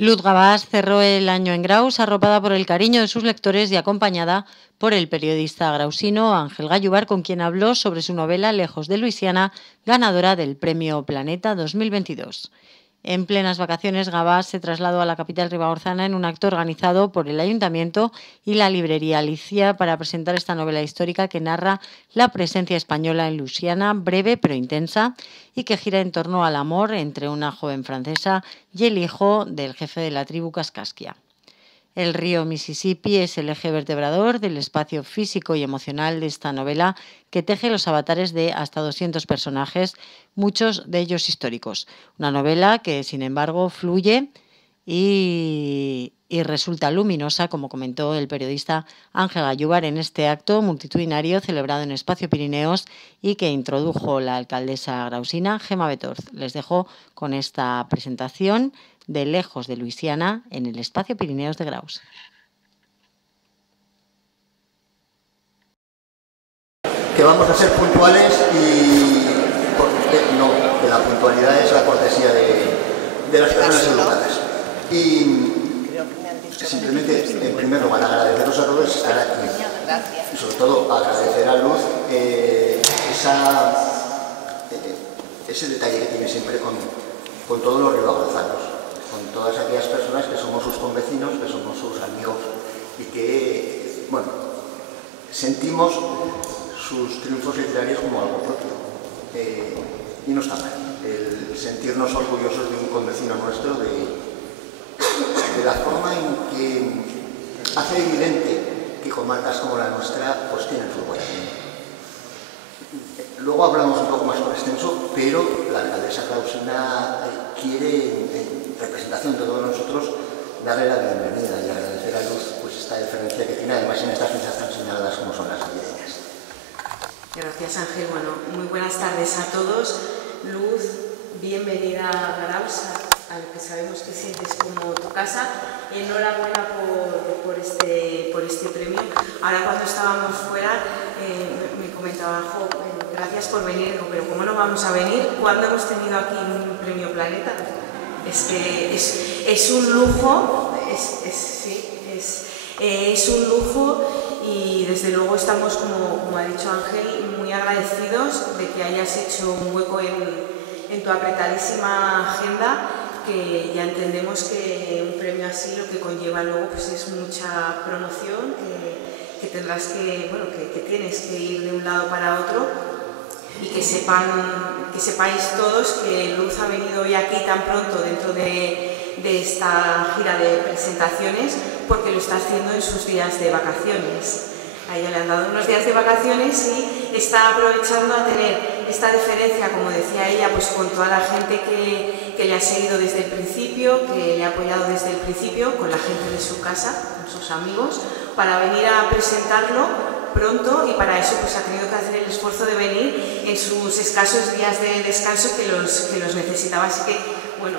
Luz Gabás cerró el año en Graus, arropada por el cariño de sus lectores y acompañada por el periodista grausino Ángel Gallúbar, con quien habló sobre su novela Lejos de Luisiana, ganadora del Premio Planeta 2022. En plenas vacaciones, Gabás se trasladó a la capital ribagorzana en un acto organizado por el Ayuntamiento y la librería Alicia para presentar esta novela histórica que narra la presencia española en Luisiana, breve pero intensa, y que gira en torno al amor entre una joven francesa y el hijo del jefe de la tribu Kaskaskia. El río Mississippi es el eje vertebrador del espacio físico y emocional de esta novela, que teje los avatares de hasta 200 personajes, muchos de ellos históricos. Una novela que, sin embargo, fluye y resulta luminosa, como comentó el periodista Ángel Gallúbar en este acto multitudinario celebrado en Espacio Pirineos y que introdujo la alcaldesa grausina Gemma Betorz. Les dejo con esta presentación de Lejos de Luisiana en el Espacio Pirineos de Graus. Que vamos a ser puntuales y no, que la puntualidad es la cortesía de las personas educadas. Y simplemente, en primer lugar, agradeceros a todos estar aquí. Y sobre todo agradecer a Luz ese detalle que tiene siempre con todos los ribagorzanos, con todas aquellas personas que somos sus convecinos, que somos sus amigos y que, bueno, sentimos sus triunfos literarios como algo propio. Y no está mal el sentirnos orgullosos de un convecino nuestro, de la forma en que hace evidente que comarcas como la nuestra pues tienen su huella. Luego hablamos un poco más por extenso, pero la alcaldesa grausina quiere, en representación de todos nosotros, darle la bienvenida y agradecer a Luz pues esta deferencia que tiene, además en estas fechas tan señaladas como son las navideñas. Gracias, Ángel. Bueno, muy buenas tardes a todos. Luz, bienvenida a Graus, a lo que sabemos que sientes como tu casa. Enhorabuena por este premio. Ahora, cuando estábamos fuera, me comentaba, gracias por venir. Digo, pero ¿cómo no vamos a venir? ¿Cuándo hemos tenido aquí un premio Planeta? Es que es un lujo, es un lujo. Y desde luego estamos, como ha dicho Ángel, muy agradecidos de que hayas hecho un hueco en tu apretadísima agenda, que ya entendemos que un premio así lo que conlleva luego pues es mucha promoción, que tendrás que tienes que ir de un lado para otro, y que sepáis todos que Luz ha venido hoy aquí tan pronto dentro de esta gira de presentaciones porque lo está haciendo en sus días de vacaciones. A ella le han dado unos días de vacaciones y está aprovechando a tener esta deferencia, como decía ella, pues con toda la gente que le ha seguido desde el principio, que le ha apoyado desde el principio, con la gente de su casa, con sus amigos, para venir a presentarlo pronto, y para eso pues ha tenido que hacer el esfuerzo de venir en sus escasos días de descanso que los necesitaba. Así que, bueno,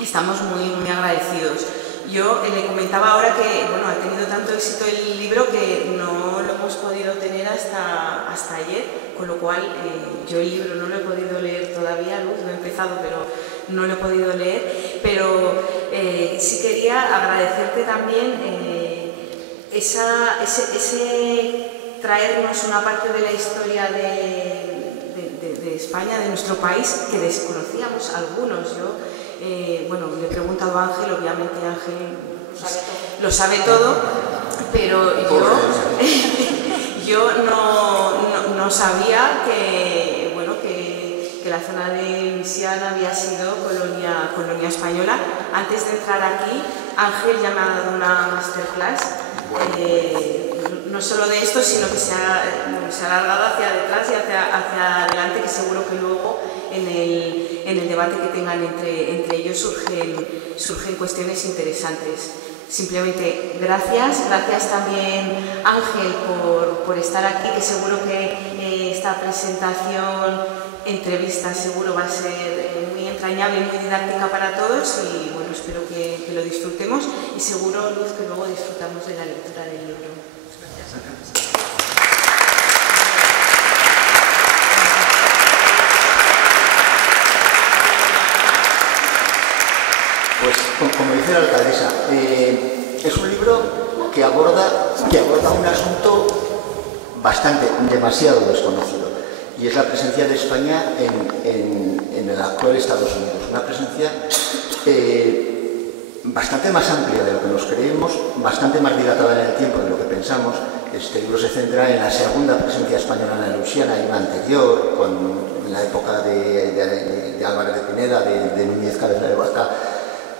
estamos muy, muy agradecidos. Yo le comentaba ahora que ha tenido tanto éxito el libro que no lo hemos podido tener hasta ayer, con lo cual yo el libro no lo he podido leer todavía, Luz, lo he empezado pero no lo he podido leer, pero sí quería agradecerte también ese traernos una parte de la historia de España, de nuestro país, que desconocíamos algunos. Yo le he preguntado a Ángel, obviamente Ángel lo sabe todo, pero yo no sabía que la zona de Luisiana había sido colonia española. Antes de entrar aquí, Ángel ya me ha dado una masterclass, no solo de esto, sino que se ha alargado hacia detrás y hacia adelante, que seguro que luego en el debate que tengan entre ellos surgen cuestiones interesantes. Simplemente gracias también, Ángel, por estar aquí, que seguro que esta presentación, entrevista, seguro va a ser muy entrañable y muy didáctica para todos, y bueno, espero que lo disfrutemos, y seguro, Luz, que luego disfrutamos de la lectura del libro. Gracias. Pues como dice la alcaldesa, es un libro que aborda un asunto demasiado desconocido, y es la presencia de España en el actual Estados Unidos. Una presencia bastante más amplia de lo que nos creemos, bastante más dilatada en el tiempo de lo que pensamos. Este libro se centra en la segunda presencia española en la Luisiana y una anterior, en la época de Álvarez de Pineda, de Núñez Cabeza de Vaca,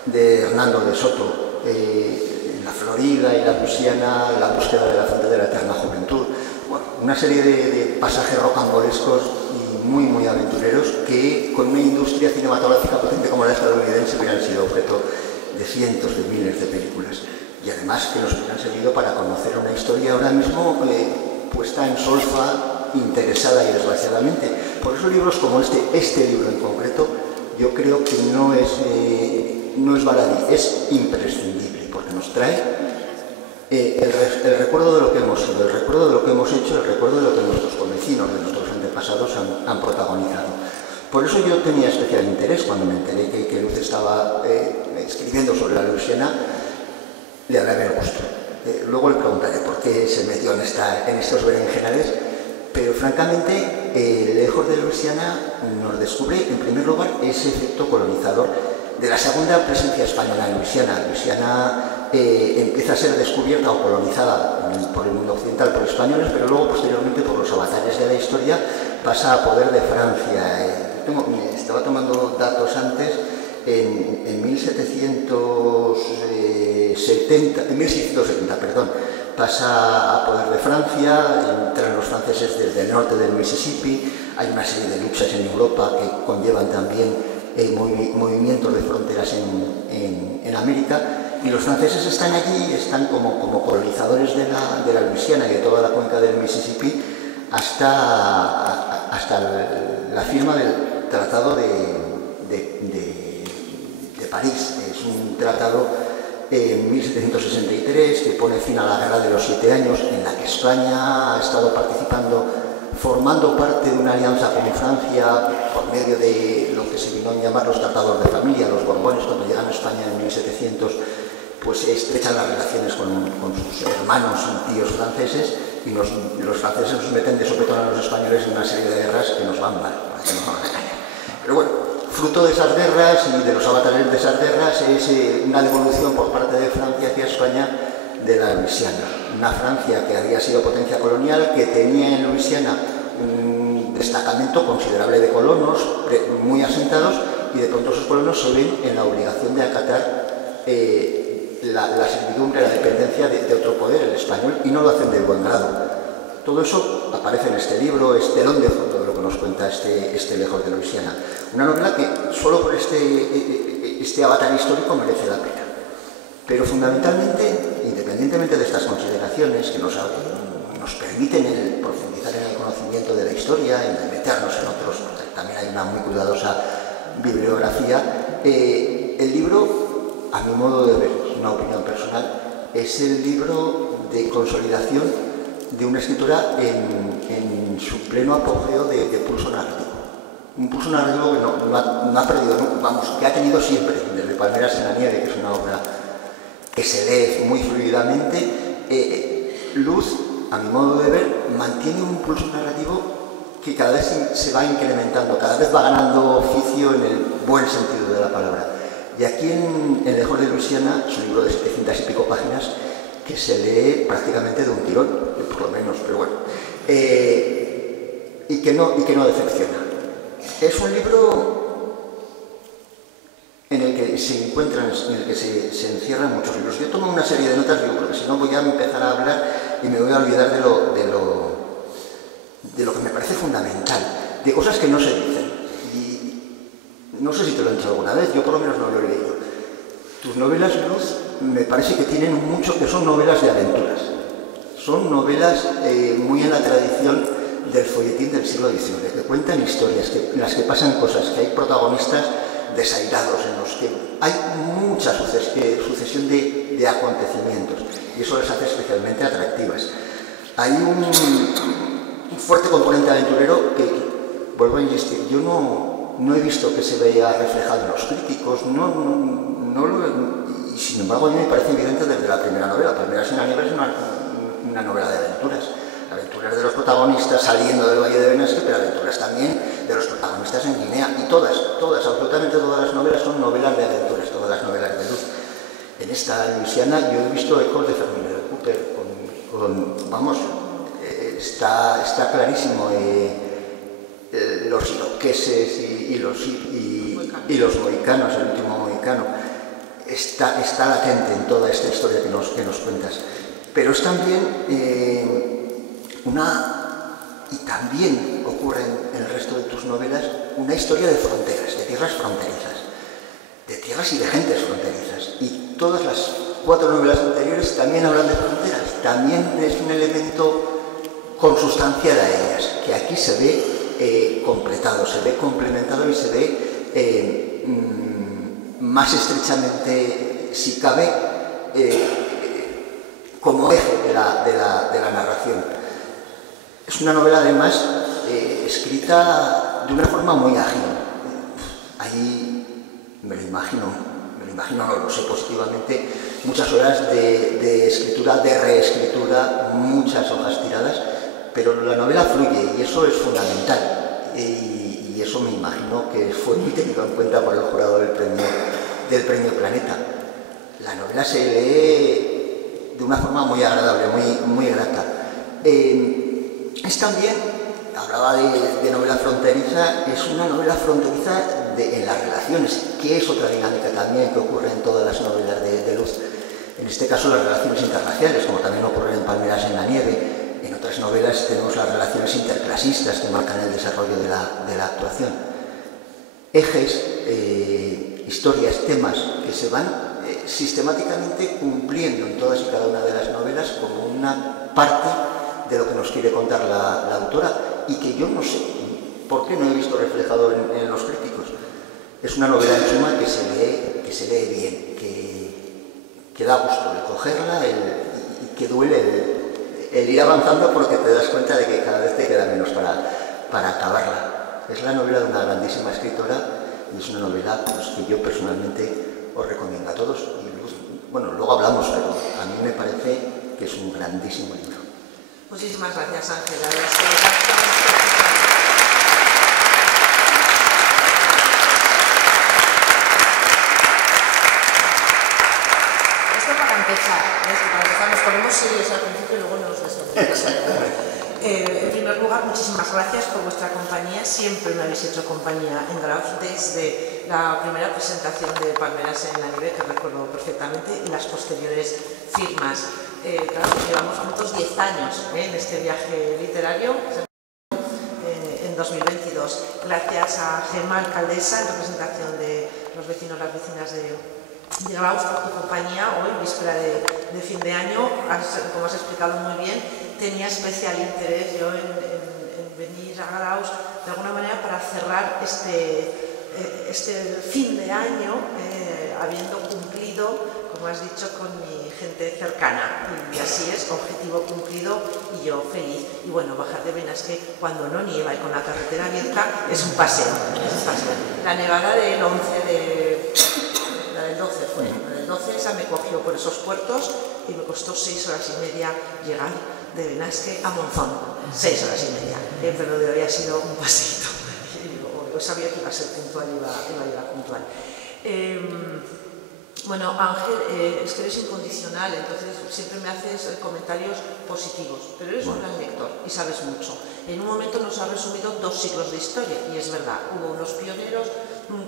de Hernando de Soto, en la Florida y la Luisiana, la búsqueda de la fuente de la eterna juventud. Bueno, una serie de pasajes rocambolescos y muy aventureros que, con una industria cinematográfica potente como la estadounidense, hubieran sido objeto de cientos de miles de películas. Y además que nos hubieran servido para conocer una historia ahora mismo puesta en solfa, interesada y desgraciadamente. Por eso libros como este libro en concreto, yo creo que no es baladí, es imprescindible, porque nos trae el recuerdo de lo que hemos sido, el recuerdo de lo que hemos hecho, el recuerdo de lo que nuestros convecinos, de nuestros antepasados han protagonizado. Por eso yo tenía especial interés cuando me enteré que Luz estaba escribiendo sobre la Luisiana. Le haré el gusto. Luego le preguntaré por qué se metió en estos berenjenales, pero francamente, Lejos de Luisiana nos descubre, en primer lugar, ese efecto colonizador de la segunda presencia española en Luisiana. Luisiana empieza a ser descubierta o colonizada por el mundo occidental por españoles, pero luego, posteriormente, por los avatares de la historia, pasa a poder de Francia. Estaba tomando datos antes. En 1670, pasa a poder de Francia, entran los franceses desde el norte del Mississippi, hay una serie de luchas en Europa que conllevan también movimientos de fronteras en América, y los franceses están allí, están como colonizadores de la Luisiana y de toda la cuenca del Mississippi hasta la firma del Tratado de París. Es un tratado en 1763 que pone fin a la Guerra de los 7 Años, en la que España ha estado participando, formando parte de una alianza con Francia por medio de lo que se vino a llamar los tratados de familia. Los Borbones, cuando llegan a España en 1700, pues estrechan las relaciones con sus hermanos y tíos franceses, y los franceses nos meten de sopetón a los españoles en una serie de guerras que nos van mal, que nos van a engañar. Pero bueno, fruto de esas guerras y de los avatares de esas guerras es una devolución por parte de Francia hacia España de la Luisiana. Una Francia que había sido potencia colonial, que tenía en Luisiana un destacamento considerable de colonos muy asentados, y de pronto esos colonos se ven en la obligación de acatar la servidumbre, la dependencia de otro poder, el español, y no lo hacen de buen grado. Todo eso aparece en este libro, es telón de fondo de lo que nos cuenta este Lejos de Luisiana. Una novela que solo por este avatar histórico merece la pena. Pero fundamentalmente, independientemente de estas consideraciones que nos permiten profundizar en el conocimiento de la historia, en meternos en otros, porque también hay una muy cuidadosa bibliografía, el libro, a mi modo de ver, es una opinión personal, es el libro de consolidación de una escritora en su pleno apogeo de pulso narrativo. Un pulso narrativo que no ha perdido, que ha tenido siempre, desde Palmeras en la nieve, que es una obra que se lee muy fluidamente. Luz, a mi modo de ver, mantiene un pulso narrativo que cada vez se va incrementando, cada vez va ganando oficio en el buen sentido de la palabra. Y aquí en Lejos de Luisiana, es un libro de 700 y pico páginas, que se lee prácticamente de un tirón, por lo menos, pero bueno, y que no decepciona. Es un libro en el que se encierran muchos libros. Yo tomo una serie de notas, digo, porque si no voy a empezar a hablar y me voy a olvidar de lo que me parece fundamental, de cosas que no se dicen. Y no sé si te lo he dicho alguna vez, yo por lo menos no lo he leído. Tus novelas, Luz, me parece que tienen mucho, que son novelas de aventuras. Son novelas muy en la tradición del folletín del siglo XIX, que cuentan historias, en las que pasan cosas, que hay protagonistas desairados, en los que hay mucha sucesión de acontecimientos, y eso las hace especialmente atractivas. Hay un fuerte componente aventurero que, vuelvo a insistir, yo no he visto que se vea reflejado en los críticos, no y sin embargo a mí me parece evidente desde la primera novela. Palmeras en la nieve es una novela de aventuras. Aventuras de los protagonistas saliendo del Valle de Benasque, pero aventuras también de los protagonistas en Guinea. Y todas, absolutamente todas las novelas son novelas de aventuras, todas las novelas de luz. En esta Luisiana yo he visto ecos de Fermín Cooper, vamos, está clarísimo. Los iroqueses y los mohicanos, el último mohicano, está latente en toda esta historia que nos cuentas. Pero es también y también ocurre en el resto de tus novelas, una historia de fronteras, de tierras fronterizas, de tierras y de gentes fronterizas. Y todas las 4 novelas anteriores también hablan de fronteras, también es un elemento consustancial a ellas, que aquí se ve completado, se ve complementado y se ve más estrechamente, si cabe, como eje de la narración. Es una novela, además, escrita de una forma muy ágil. Ahí me lo imagino, no lo sé positivamente, muchas horas de escritura, de reescritura, muchas hojas tiradas, pero la novela fluye y eso es fundamental. Y eso me imagino que fue muy tenido en cuenta por el jurado del premio Planeta. La novela se lee de una forma muy agradable, muy grata. Es también, hablaba de novela fronteriza, es una novela fronteriza en las relaciones, que es otra dinámica también que ocurre en todas las novelas de luz. En este caso las relaciones interraciales, como también ocurre en Palmeras en la nieve. En otras novelas tenemos las relaciones interclasistas que marcan el desarrollo de la actuación. Ejes, historias, temas que se van sistemáticamente cumpliendo en todas y cada una de las novelas como una parte de lo que nos quiere contar la autora y que yo no sé por qué no he visto reflejado en los críticos. Es una novela en suma que se lee bien, que da gusto de cogerla y que duele el ir avanzando porque te das cuenta de que cada vez te queda menos para acabarla. Es la novela de una grandísima escritora y es una novela que yo personalmente os recomiendo a todos. Y, bueno, luego hablamos, pero a mí me parece que es un grandísimo libro. Muchísimas gracias, Ángela. Nos ponemos serios al principio y luego nos desorientamos. En primer lugar, muchísimas gracias por vuestra compañía. Siempre me habéis hecho compañía en Graus desde la primera presentación de Palmeras en la nieve, que recuerdo perfectamente, y las posteriores firmas. Claro, llevamos juntos 10 años en este viaje literario en 2022. Gracias a Gemma, alcaldesa, en representación de los vecinos y las vecinas de Graus, por tu compañía hoy, víspera de fin de año. Como has explicado muy bien, tenía especial interés yo en venir a Graus de alguna manera para cerrar este fin de año habiendo cumplido, como has dicho, con mi gente cercana. Y así es, objetivo cumplido y yo feliz. Y bueno, bajar de Benasque cuando no nieva y con la carretera abierta es un paseo. La nevada del 11 la del 12 fue. La del 12 esa me cogió por esos puertos y me costó 6 horas y media llegar de Benasque a Monzón. 6 horas y media. Pero de hoy ha sido un paseito. Yo sabía que iba a ser puntual, iba a llegar puntual. Bueno, Ángel, es que eres incondicional, entonces siempre me haces comentarios positivos, pero eres un gran lector y sabes mucho. En un momento nos has resumido 2 siglos de historia, y es verdad, hubo unos pioneros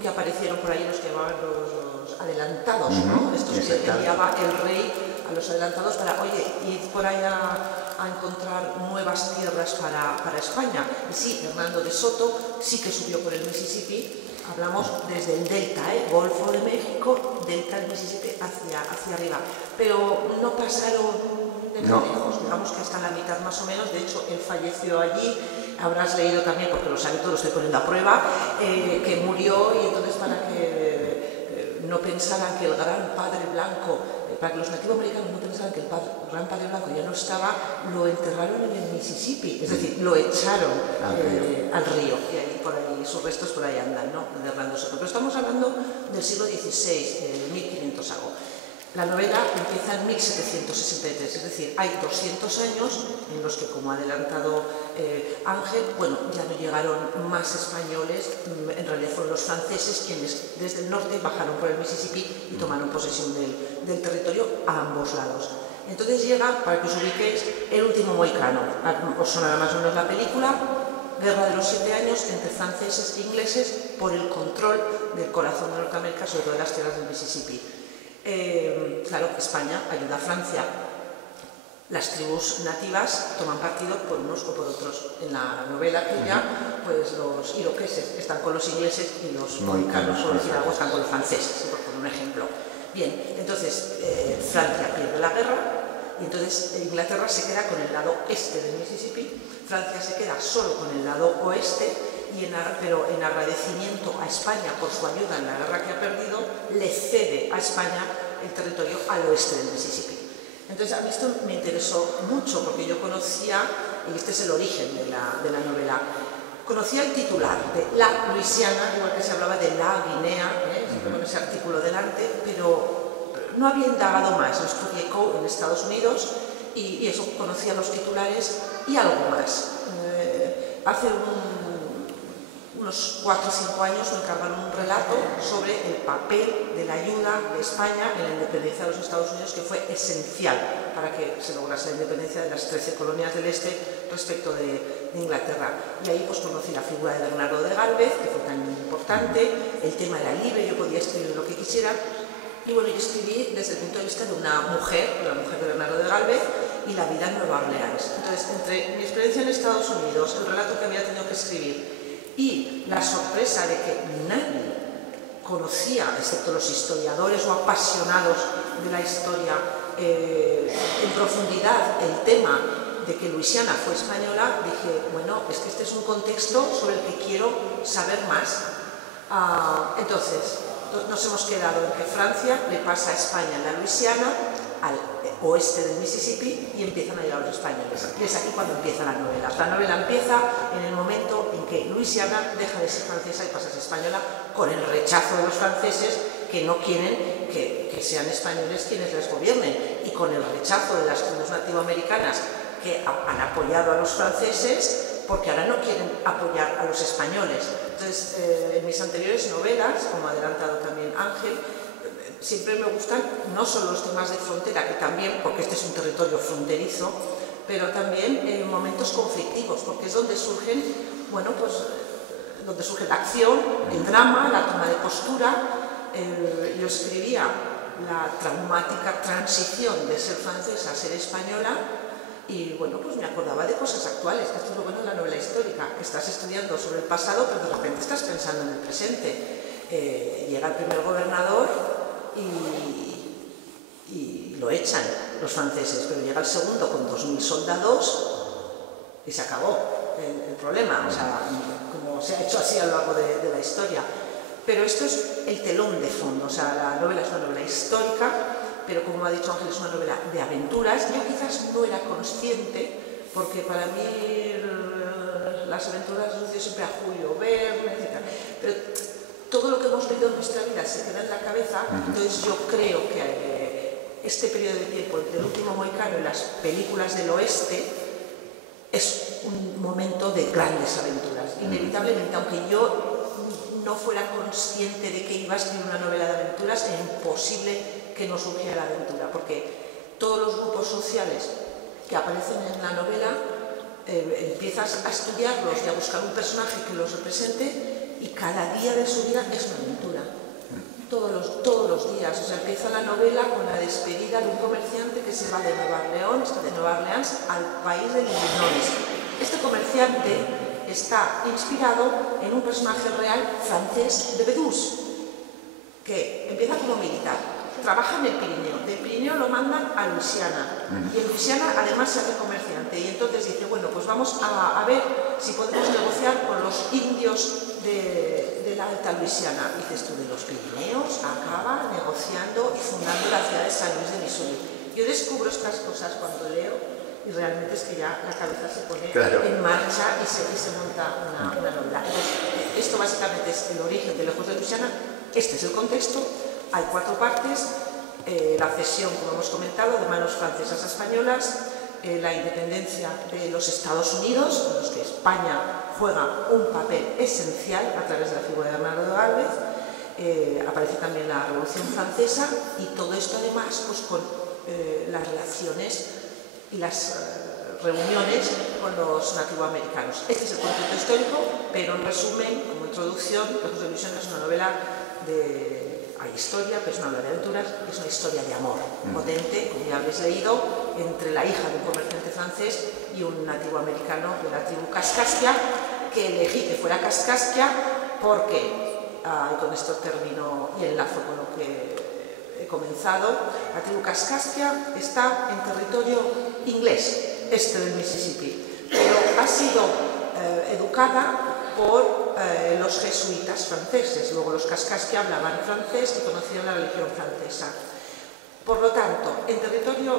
que aparecieron por ahí, los que llamaban los adelantados, ¿no? Estos que enviaba el rey a los adelantados para, oye, ir por ahí a encontrar nuevas tierras para España. Y sí, Hernando de Soto sí que subió por el Mississippi. Hablamos desde el delta, Golfo de México, delta del Mississippi hacia arriba, pero no pasaron de muy lejos, digamos que hasta la mitad más o menos. De hecho, él falleció allí, habrás leído también, porque lo sabe todo, lo estoy poniendo a prueba, que murió, y entonces para que no pensaran que el gran padre blanco para que los nativos americanos no pensaran que el gran padre blanco ya no estaba, lo enterraron en el Mississippi, es decir, lo echaron al río, y ahí, por ahí, sus restos por ahí andan, ¿no? Derrándose. Pero estamos hablando del siglo XVI, 1500 algo. La novela empieza en 1763, es decir, hay 200 años en los que, como ha adelantado Ángel, bueno, ya no llegaron más españoles, en realidad fueron los franceses quienes desde el norte bajaron por el Mississippi y tomaron posesión del territorio a ambos lados. Entonces llega, para que os ubiquéis, el último mohicano. Os sonará más o menos la película, Guerra de los 7 años entre franceses e ingleses por el control del corazón de Norteamérica, sobre todo de las tierras del Mississippi. Claro, España ayuda a Francia. Las tribus nativas toman partido por unos o por otros. En la novela que ya, pues los iroqueses están con los ingleses y los mohicanos o los hidalgos están con los franceses, por poner un ejemplo. Bien, entonces Francia pierde la guerra y entonces Inglaterra se queda con el lado este del Mississippi, Francia se queda solo con el lado oeste, pero en agradecimiento a España por su ayuda en la guerra que ha perdido, le cede a España el territorio al oeste del Mississippi. Entonces, a mí esto me interesó mucho porque yo conocía, y este es el origen de la novela, conocía el titular de la Luisiana, igual que se hablaba de la Guinea, siempre con ese artículo delante, pero no había indagado más. Yo estudié Code en Estados Unidos y eso, conocía los titulares y algo más. Hace unos 4 o 5 años me encargaron un relato sobre el papel de la ayuda de España en la independencia de los Estados Unidos, que fue esencial para que se lograse la independencia de las 13 colonias del este respecto de Inglaterra. Y ahí pues conocí la figura de Bernardo de Gálvez, que fue tan importante, el tema era libre, yo podía escribir lo que quisiera. Y bueno, yo escribí desde el punto de vista de una mujer, la mujer de Bernardo de Gálvez, y la vida en Nueva Orleans. Entonces, entre mi experiencia en Estados Unidos, el relato que había tenido que escribir, y la sorpresa de que nadie conocía, excepto los historiadores o apasionados de la historia, en profundidad el tema de que Luisiana fue española, dije, bueno, es que este es un contexto sobre el que quiero saber más. Entonces, nos hemos quedado en que Francia le pasa a España en la Luisiana, al oeste del Mississippi, y empiezan a llegar los españoles. Y es aquí cuando empieza la novela. La novela empieza en el momento en que Luisiana deja de ser francesa y pasa a ser española, con el rechazo de los franceses que no quieren que sean españoles quienes les gobiernen, y con el rechazo de las tribus nativoamericanas que han apoyado a los franceses porque ahora no quieren apoyar a los españoles. Entonces, en mis anteriores novelas, como ha adelantado también Ángel, siempre me gustan no solo los temas de frontera, que también, porque este es un territorio fronterizo, pero también momentos conflictivos, porque es donde surgen, bueno, pues, donde surge la acción, el drama, la toma de postura. Yo escribía la traumática transición de ser francesa a ser española, y bueno, pues me acordaba de cosas actuales, que esto es lo bueno de la novela histórica, que estás estudiando sobre el pasado, pero de repente estás pensando en el presente. Llega el primer gobernador y lo echan los franceses, pero llega el segundo con 2000 soldados y se acabó el problema, o sea, como se ha hecho así a lo largo de la historia. Pero esto es el telón de fondo, o sea, la novela es una novela histórica, pero como ha dicho Ángel, es una novela de aventuras. Yo quizás no era consciente, porque para mí las aventuras asocian siempre a Julio Verne, etc. Pero todo lo que hemos leído en nuestra vida se queda en la cabeza. Entonces yo creo que este periodo de tiempo entre el último mohicano y las películas del oeste es un momento de grandes aventuras. Inevitablemente, aunque yo no fuera consciente de que iba a escribir una novela de aventuras, es imposible que no surgiera la aventura, porque todos los grupos sociales que aparecen en la novela empiezas a estudiarlos y a buscar un personaje que los represente, y cada día de su vida es una aventura. Todos los días. O sea, empieza la novela con la despedida de un comerciante que se va de Nueva Orleans al país de Illinois. Este comerciante está inspirado en un personaje real francés de Bedús, que empieza como militar, trabaja en el Pirineo, del Pirineo dinero lo mandan a Luisiana. Y en Luisiana además se hace comerciante. Y entonces dice, bueno, pues vamos a ver si podemos negociar con los indios de la Alta Luisiana. Y dices tú, de los Pirineos acaba negociando y fundando la ciudad de San Luis de Missouri. Yo descubro estas cosas cuando leo y realmente es que ya la cabeza se pone en marcha y se monta una novela. Entonces, esto básicamente es el origen de Lejos de Luisiana. Este es el contexto. Hay 4 partes. La cesión, como hemos comentado, de manos francesas a españolas, la independencia de los Estados Unidos, en los que España juega un papel esencial a través de la figura de Bernardo de Gálvez, aparece también la Revolución Francesa y todo esto además pues, con las relaciones y las reuniones con los nativoamericanos. Este es el contexto histórico, pero en resumen, como introducción, Lejos de Luisiana es una novela hay historia, pero es una novela de aventuras, es una historia de amor potente, como ya habéis leído, entre la hija de un comerciante francés y un nativo americano de la tribu Kaskaskia, que elegí que fuera Kaskaskia porque, y con esto termino y enlazo con lo que he comenzado, la tribu Kaskaskia está en territorio inglés, este del Mississippi, pero ha sido educada por los jesuitas franceses. Luego los Kaskaskia hablaban francés y conocían la religión francesa. Por lo tanto, en territorio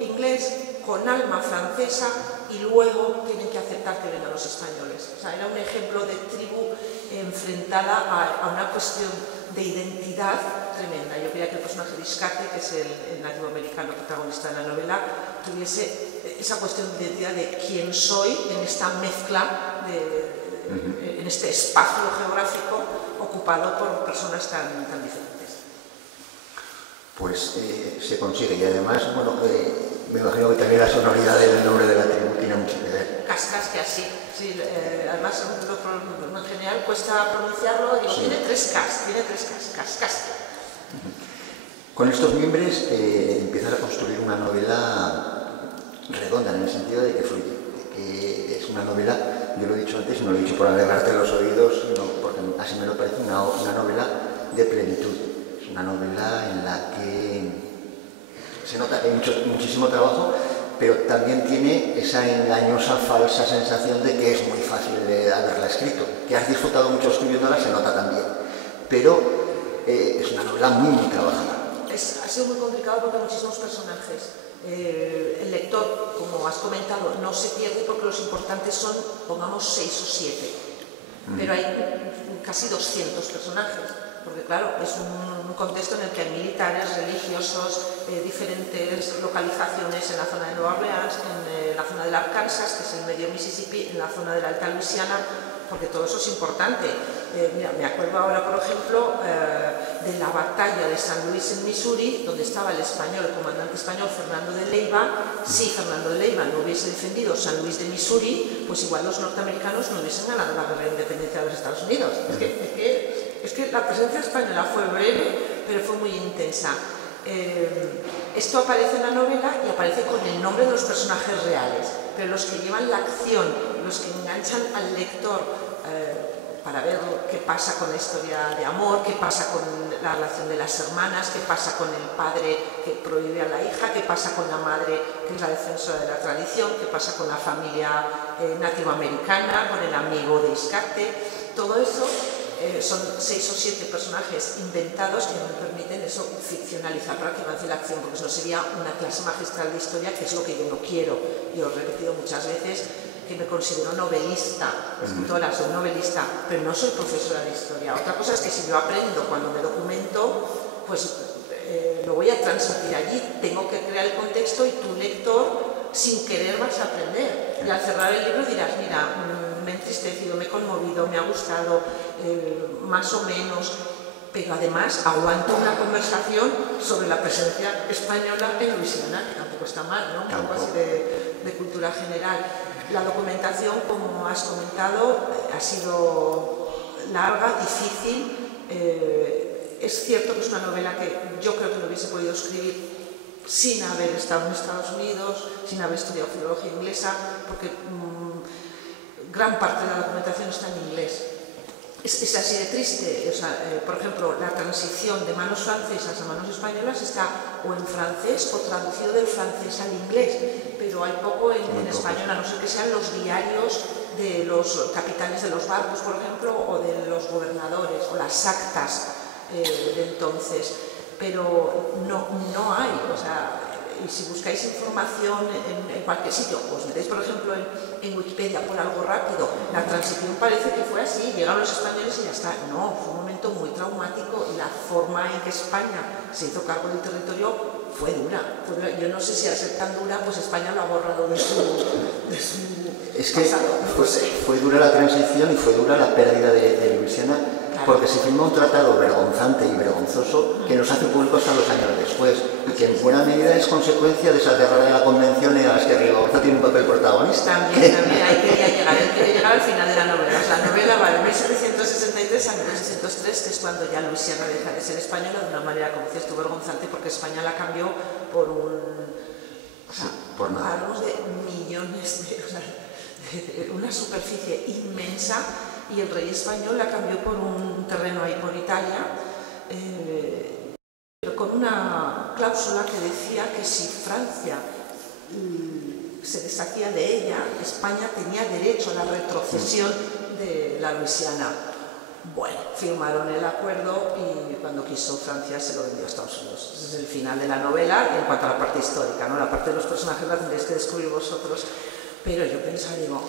inglés, con alma francesa, y luego tienen que aceptar que vengan los españoles. O sea, era un ejemplo de tribu enfrentada a una cuestión de identidad tremenda. Yo quería que el personaje de Iscate, que es el nativo americano protagonista de la novela, tuviese esa cuestión de identidad de quién soy en esta mezcla en este espacio geográfico ocupado por personas tan diferentes. Pues se consigue y además, bueno, me imagino que también la sonoridad del nombre de la tribu tiene mucho que ver. Kaskaskia, sí. Además, en general cuesta pronunciarlo, digo, sí. Tiene 3 Ks, Kaskaskia. Con estos miembros empiezas a construir una novela redonda en el sentido de que fluye, de que es una novela. Yo lo he dicho antes y no lo he dicho por alegrarte los oídos, sino porque así me lo parece una novela de plenitud. Es una novela en la que se nota que hay muchísimo trabajo, pero también tiene esa engañosa, falsa sensación de que es muy fácil de haberla escrito. Que has disfrutado mucho escribiéndola, se nota también. Pero es una novela muy trabajada. Ha sido muy complicado porque hay muchísimos personajes. El lector, como has comentado, no se pierde porque los importantes son, pongamos, 6 o 7. Pero hay casi 200 personajes, porque claro, es un contexto en el que hay militares, religiosos, diferentes localizaciones en la zona de Nueva Orleans, en la zona del Arkansas, que es el medio Mississippi, en la zona de la Alta Luisiana, porque todo eso es importante. Mira, me acuerdo ahora, por ejemplo, de la batalla de San Luis en Missouri, donde estaba el comandante español Fernando de Leiva. Si Fernando de Leiva no hubiese defendido San Luis de Missouri, pues igual los norteamericanos no hubiesen ganado la guerra de independencia de los Estados Unidos. Es que la presencia española fue breve, pero fue muy intensa. Esto aparece en la novela y aparece con el nombre de los personajes reales, pero los que llevan la acción, los que enganchan al lector para ver qué pasa con la historia de amor, qué pasa con la relación de las hermanas, qué pasa con el padre que prohíbe a la hija, qué pasa con la madre que es la defensora de la tradición, qué pasa con la familia nativoamericana, con el amigo de Iscate. Todo eso son 6 o 7 personajes inventados que me permiten eso, ficcionalizar para que avance la acción, porque eso sería una clase magistral de historia, que es lo que yo no quiero. Yo he repetido muchas veces que me considero novelista, escritora, soy novelista, pero no soy profesora de historia. Otra cosa es que si yo aprendo cuando me documento, pues lo voy a transmitir allí. Tengo que crear el contexto y tu lector, sin querer, vas a aprender. Y al cerrar el libro dirás, mira, me he entristecido, me he conmovido, me ha gustado, más o menos, pero además aguanto una conversación sobre la presencia española en Luisiana, que tampoco está mal, ¿no? Un poco así de cultura general. La documentación, como has comentado, ha sido larga, difícil. Es cierto que es una novela que yo creo que no hubiese podido escribir sin haber estado en Estados Unidos, sin haber estudiado filología inglesa, porque gran parte de la documentación está en inglés. es así de triste. O sea, por ejemplo, la transición de manos francesas a manos españolas está o en francés o traducido del francés al inglés, pero hay poco en español, a no ser que sean los diarios de los capitanes de los barcos, por ejemplo, o de los gobernadores, o las actas de entonces, pero no hay. O sea, y si buscáis información en cualquier sitio, os metéis por ejemplo en Wikipedia por algo rápido, la transición parece que fue así, llegaron los españoles y ya está. No, fue un momento muy traumático y la forma en que España se hizo cargo del territorio fue dura. Yo no sé si al ser tan dura, pues España lo ha borrado de su es que fue dura la transición y fue dura la pérdida de Luisiana, porque se firmó un tratado vergonzante y vergonzoso que nos hace público hasta 2 años después, y que en buena medida es consecuencia de esa derrota de la convención en las que Rigoberta tiene un papel protagonista. También ahí quería llegar al final de la novela. O sea, la novela va de 1763 a 1803, que es cuando ya Luisiana deja de ser española de una manera, como decías tú, vergonzante, porque España la cambió por hablamos de millones de una superficie inmensa, y el rey español la cambió por un terreno ahí por Italia, pero con una cláusula que decía que si Francia se deshacía de ella, España tenía derecho a la retrocesión de la Luisiana. Bueno, firmaron el acuerdo y cuando quiso Francia se lo vendió a Estados Unidos. Ese es el final de la novela en cuanto a la parte histórica, ¿no? La parte de los personajes la tendréis que descubrir vosotros. Pero yo pensaba, digo,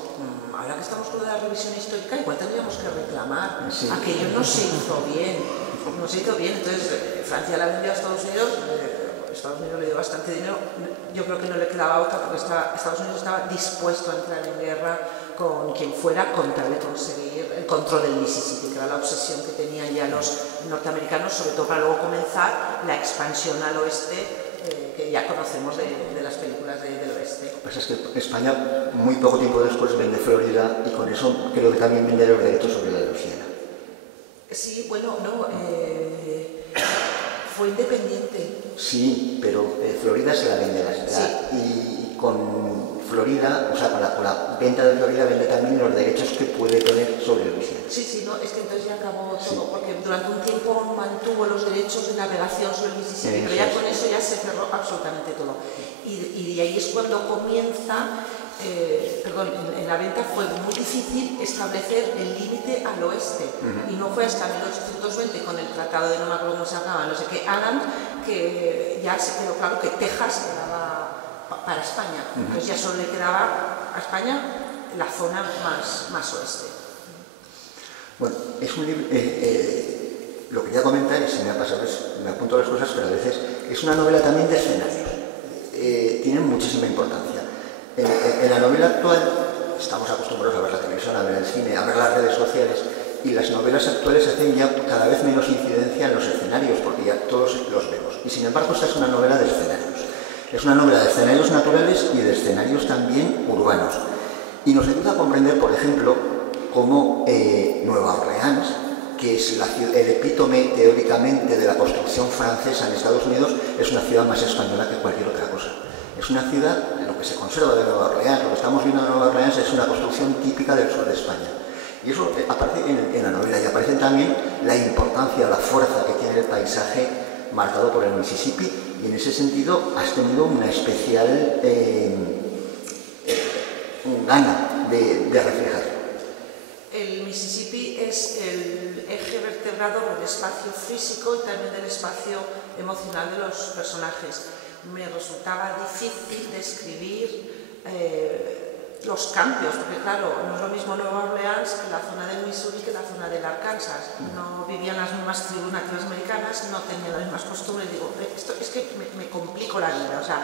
ahora que estamos con la revisión histórica, igual tendríamos que reclamar. Sí. Aquello no se hizo bien. No se hizo bien. Entonces, Francia la vendió a Estados Unidos. Estados Unidos le dio bastante dinero. Yo creo que no le quedaba otra, porque Estados Unidos estaba dispuesto a entrar en guerra con quien fuera con tal de conseguir el control del Mississippi, que era la obsesión que tenían ya los norteamericanos, sobre todo para luego comenzar la expansión al oeste, que ya conocemos de las películas del oeste. Lo que pasa es que España, muy poco tiempo después, vende Florida, y con eso creo que también vende los derechos sobre la Luisiana. Sí, bueno, no, fue independiente. Sí, pero Florida se la vende y con Florida, o sea, con la venta de Florida vende también los derechos que puede tener sobre Luisiana. Sí, no, es que entonces ya acabó todo, porque durante un tiempo mantuvo los derechos de navegación sobre el Mississippi, pero ya con eso ya se cerró absolutamente todo. Y de ahí es cuando comienza, en la venta fue muy difícil establecer el límite al oeste, y no fue hasta 1820 con el tratado de no me acuerdo cómo se llamaba, no sé qué, Adams, que ya se quedó claro que Texas quedaba para España. Entonces ya solo le quedaba a España la zona más oeste. Bueno, es un libro, lo que quería comentar, y se me ha pasado, me apunto las cosas, pero a veces es una novela también de escenarios. Tienen muchísima importancia. En la novela actual estamos acostumbrados a ver la televisión, a ver el cine, a ver las redes sociales, y las novelas actuales hacen ya cada vez menos incidencia en los escenarios, porque ya todos los vemos. Y sin embargo, esta es una novela de escenarios. Es una novela de escenarios naturales y de escenarios también urbanos. Y nos ayuda a comprender, por ejemplo, cómo Nueva Orleans, que es el epítome teóricamente de la construcción francesa en Estados Unidos, es una ciudad más española que cualquier otra cosa. Es una ciudad, lo que se conserva de Nueva Orleans, lo que estamos viendo de Nueva Orleans es una construcción típica del sur de España. Y eso aparece en la novela, y aparece también la importancia, la fuerza que tiene el paisaje marcado por el Mississippi, y en ese sentido has tenido una especial gana de reflejar. El Mississippi es el eje vertebrador del espacio físico y también del espacio emocional de los personajes. Me resultaba difícil describir los cambios, porque claro, no es lo mismo Nueva Orleans que la zona del Missouri que la zona del Arkansas. No vivían las mismas tribus nativas americanas, no tenían las mismas costumbres. Digo, esto es que me complico la vida. O sea,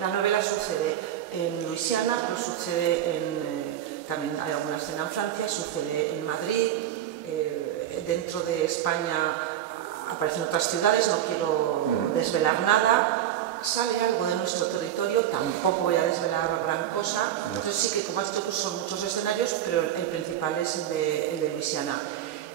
la novela sucede en Luisiana, pero sucede también hay alguna escena en Francia, sucede en Madrid, dentro de España aparecen otras ciudades, no quiero desvelar nada. Sale algo de nuestro territorio, tampoco voy a desvelar gran cosa. Entonces sí que, como has dicho, pues son muchos escenarios, pero el principal es el de Luisiana.